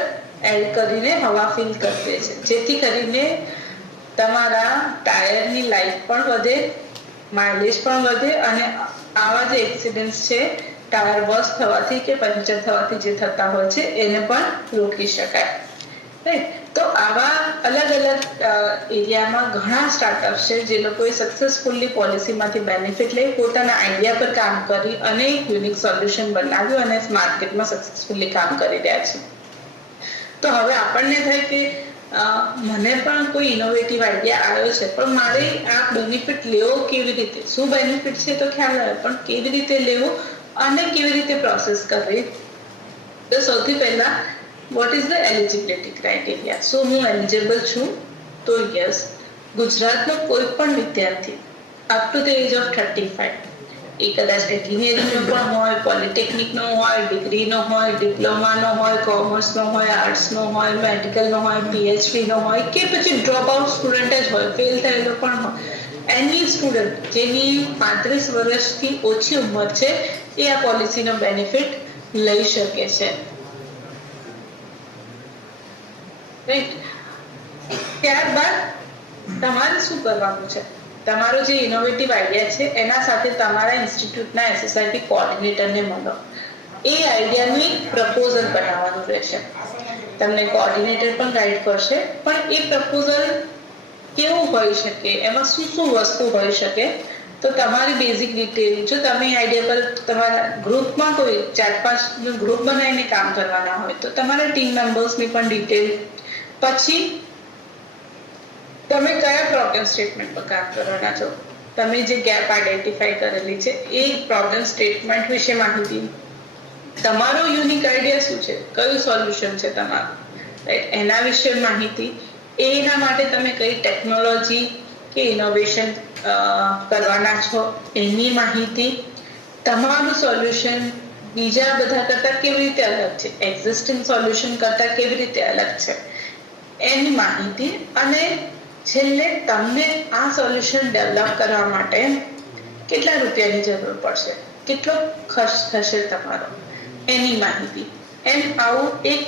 એડ કરીને હવા ફિલ કરી દે છે, જેથી કરીને તમારા ટાયરની લાઈફ પણ વધે, માઇલેજ પણ વધે અને આવા જે એક્સિડન્ટ છે ટાયર બસ્ટ થવાથી કે પંચર થવાથી જે થતા હોય છે એને પણ રોકી શકાય, રાઈટ? તો આવા અલગ અલગ એરિયામાં ઘણા સ્ટાર્ટઅપ છે જે લોકોએ સક્સેસફુલી પોલિસીમાંથી બેનિફિટ લઈ પોતાના આઈડિયા પર કામ કરી અને એક યુનિક સોલ્યુશન બનાવ્યું અને માર્કેટમાં સક્સેસફુલી કામ કરી રહ્યા છે. તો હવે આપણને થાય કે મને પણ કોઈ ઇનોવેટિવ આઈડિયા આવ્યો છે, પણ મારે આ બેનિફિટ લેવો કેવી રીતે? શું બેનિફિટ છે તો ખ્યાલ આવે, પણ કેવી રીતે લેવો અને કેવી રીતે પ્રોસેસ કરવી? તો સૌથી પહેલા what is the eligibility criteria? So હું એલિજિબલ છું? તો યસ, ગુજરાતનો કોઈ પણ વિદ્યાર્થી up to the age of 35, એ કદાચ એન્જિનિયરિંગનો પણ હોય, પોલિટેકનિકનો હોય, ડિગ્રીનો હોય, ડિપ્લોમાનો હોય, કોમર્સનો હોય, આર્ટ્સનો હોય, મેડિકલનો હોય, પીએચડીનો હોય કે પછી ડ્રોપ આઉટ સ્ટુડન્ટ જ હોય, ફેલ થયેલો પણ હોય, એની સ્ટુડન્ટ જેની 35 વર્ષથી ઓછી ઉંમર છે એ આ પોલિસીનો બેનિફિટ લઈ શકે છે, રાઈટ? ત્યારબાદ તમારે શું કરવાનું છે? તમારો જે ઇનોવેટિવ આઈડિયા છે એના સાથે તમારા ઇન્સ્ટિટ્યૂટના એસએસઆઈટી કોઓર્ડિનેટરને મળો. એ આઈડિયાનું એક પ્રપોઝલ બનાવવાનું રહેશે. તમને કોઓર્ડિનેટર પણ ગાઈડ કરશે, પણ એ પ્રપોઝલ કેવું હોઈ શકે, એમાં શું શું વસ્તુ હોઈ શકે? તો તમારી બેઝિક ડિટેલ, જો તમે આઈડિયા પર તમારા ગ્રુપમાં કોઈ 4-5 ગ્રુપ બનાવીને કામ કરવાના હોય તો તમારા ટીમ મેમ્બર્સની પણ ડિટેલ, પછી તમે કયા પ્રોબ્લેમ સ્ટેટમેન્ટ પર કામ કરવાના છો, તમે જે ગેપ આઈડેન્ટિફાઈ કરેલી છે એ પ્રોબ્લેમ સ્ટેટમેન્ટ વિશે માહિતી, તમારો યુનિક આઈડિયા શું છે, કયું સોલ્યુશન છે તમારું, રાઈટ? એના વિશે માહિતી, એના માટે તમે કઈ ટેકનોલોજી કે ઇનોવેશન કરવાના છો એની માહિતી, તમારું સોલ્યુશન બીજા બધા કરતાં કેવી રીતે અલગ છે, એક્ઝિસ્ટિંગ સોલ્યુશન કરતાં કેવી રીતે અલગ છે એની માહિતી, અને છેલ્લે તમને આ સોલ્યુશન ડેવલપ કરવા માટે કેટલા રૂપિયાની જરૂર પડશે, કેટલો ખર્ચ થશે તમારો, એની માહિતી એન્ડ આવું એક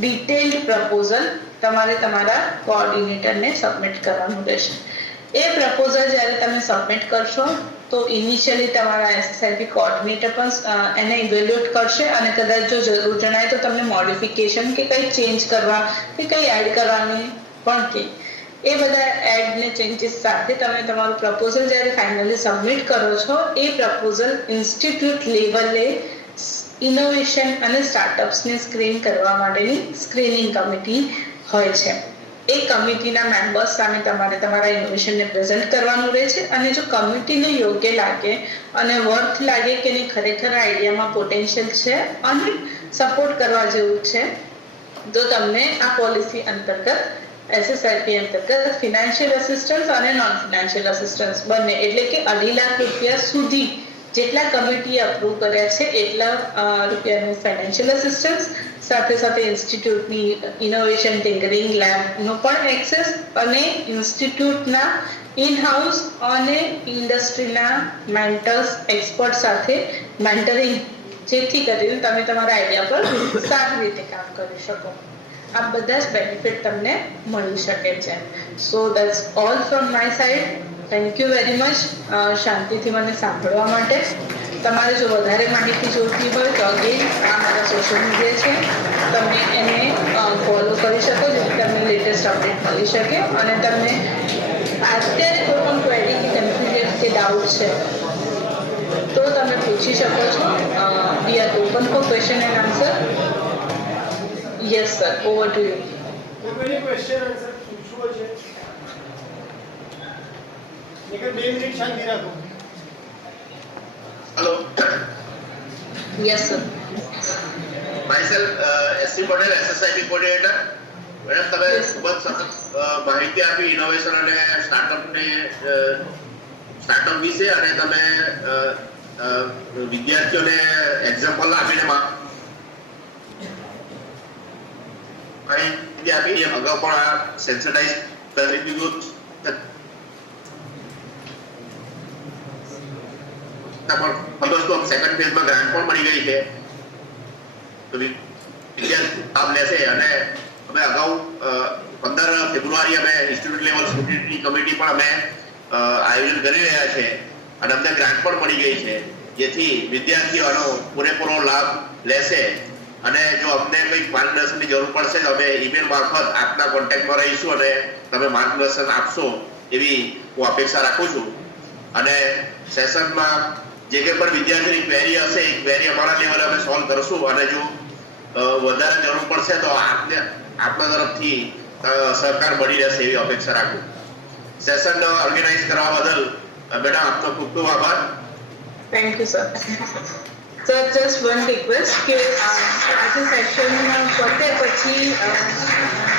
ડિટેલ્ડ પ્રપોઝલ તમારે તમારા કોઓર્ડિનેટરને સબમિટ કરવાનું રહેશે. એ પ્રપોઝલ જ્યારે તમે સબમિટ કરશો તો ઇનિશિયલી તમારા એસએસઆઈપી કોઓર્ડિનેટર પણ એને ઇવેલ્યુએટ કરશે અને કદાચ જો જરૂર જણાય તો તમને મોડિફિકેશન કે કંઈ ચેન્જ કરવા કે કંઈ એડ કરવાની પણ કહે. એ બધા એડ ને ચેન્જીસ સાથે તમે તમારું પ્રપોઝલ જ્યારે ફાઇનલી સબમિટ કરો છો એ પ્રપોઝલ ઇન્સ્ટિટ્યૂટ લેવલે ઇનોવેશન અને સ્ટાર્ટઅપ્સને સ્ક્રીન કરવા માટેની સ્ક્રીનિંગ કમિટી હોય છે. એ કમિટીના મેમ્બર્સ સામે તમારે તમારા ઇનોવેશનને પ્રેઝન્ટ કરવાનું રહે છે અને જો કમિટીને યોગ્ય લાગે અને વર્થ લાગે કે નહીં ખરેખર આઈડિયામાં પોટેન્શિયલ છે અને સપોર્ટ કરવા જેવું છે તો તમને આ પોલિસી અંતર્ગત એસએસઆઈપી અંતર્ગત ફિનાન્શિયલ અસિસ્ટન્સ અને નોન ફિનાન્શિયલ અસિસ્ટન્સ બંને એટલે કે 2.5 લાખ રૂપિયા સુધી જેટલા કમિટીએ અપ્રૂવ કર્યા છે એટલા રૂપિયાનું ફાઇનાન્શિયલ અસિસ્ટન્સ સાથે સાથે ઇન્સ્ટિટ્યૂટની ઇનોવેશન ટિંકરિંગ લેબનો પણ એક્સેસ અને ઇન્સ્ટિટ્યૂટના ઇનહાઉસ અને ઇન્ડસ્ટ્રીના મેન્ટર્સ એક્સપર્ટ સાથે મેન્ટરિંગ જેથી કરીને તમે તમારા આઈડિયા પર સારી રીતે કામ કરી શકો. આ બધા જ બેનિફિટ તમને મળી શકે છે. સો that's all from my side. Thank you very much શાંતિથી મને સાંભળવા માટે. તમારે જો વધારે માહિતી જોઈતી હોય તો અગેન આ મારા સોશિયલ મીડિયા છે, તમે એને ફોલો કરી શકો જેથી તમને લેટેસ્ટ અપડેટ મળી શકે અને તમને અત્યારે કોઈ પણ ક્વેરી કે કન્ફ્યુઝન કે ડાઉટ છે તો તમે પૂછી શકો છો. We are open four question and answer. Yes sir, over to you. કોઈ ક્વેશ્ચન આન્સર પૂછવો છે? નિકલ 2 મિનિટ શાંતિ રાખો. Hello. Yes, sir. Myself, SC Patel, SSIP coordinator. Madam તમે ખૂબ જ સરસ માહિતી આપી ઇનોવેશન અને સ્ટાર્ટઅપ વિશે અને તમે વિદ્યાર્થીઓને એક્ઝામ્પલ આપીને માહિતી આપી. અગાઉ પણ આ સેન્સિટાઇઝ કરી દીધું. સેકન્ડ ફેઝમાં ગ્રાન્ટ પણ મળી ગઈ છે તો વિદ્યાર્થી લાભ લેશે અને અમે અગાઉ 15 ફેબ્રુઆરી અમે ઇન્સ્ટિટ્યૂટ લેવલ સ્ક્રુટિની કમિટી પણ અમે આયોજન કરી રહ્યા છે અને અમને ગ્રાન્ટ પણ મળી ગઈ છે જેથી વિદ્યાર્થીઓ આનો પૂરેપૂરો લાભ લેશે અને જો અમને કંઈક માર્ગદર્શનની જરૂર પડશે તો અમે ઈમેલ મારફત આપના કોન્ટેક્ટમાં રહીશું અને તમે માર્ગદર્શન આપશો એવી હું અપેક્ષા રાખું છું. અને સેશનમાં જે કંઈ પણ વિદ્યાર્થીની ક્વેરી હશે એ ક્વેરી અમારા લેવલે અમે સોલ્વ કરશું અને જો વધારે જરૂર પડશે તો આપના તરફથી સહકાર મળી રહેશે એવી અપેક્ષા રાખું. સેશન ઓર્ગેનાઇઝ કરવા બદલ મેડમ આપનો ખૂબ ખૂબ આભાર. Thank you sir. Sir just one request કે આજે સેશન પતે પછી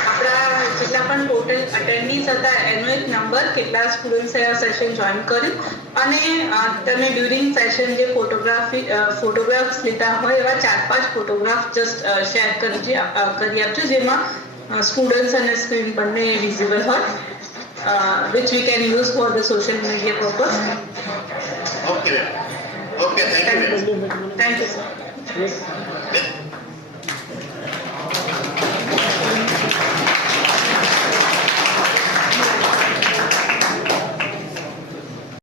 આપણા જેટલા પણ ટોટલ અટેન્ડીઝ હતા એનો એક નંબર કેટલા સ્ટુડન્ટ્સે આ સેશન જોઈન કર્યું અને તમે ડ્યુરિંગ સેશન જે ફોટોગ્રાફ્સ લીધા હોય એવા 4-5 ફોટોગ્રાફ જસ્ટ શેર કરી આપજો જેમાં સ્ટુડન્ટ્સ અને સ્ક્રીન બંને વિઝિબલ હોય which we can use for the social media purpose. Okay, thank you. Thank you, sir.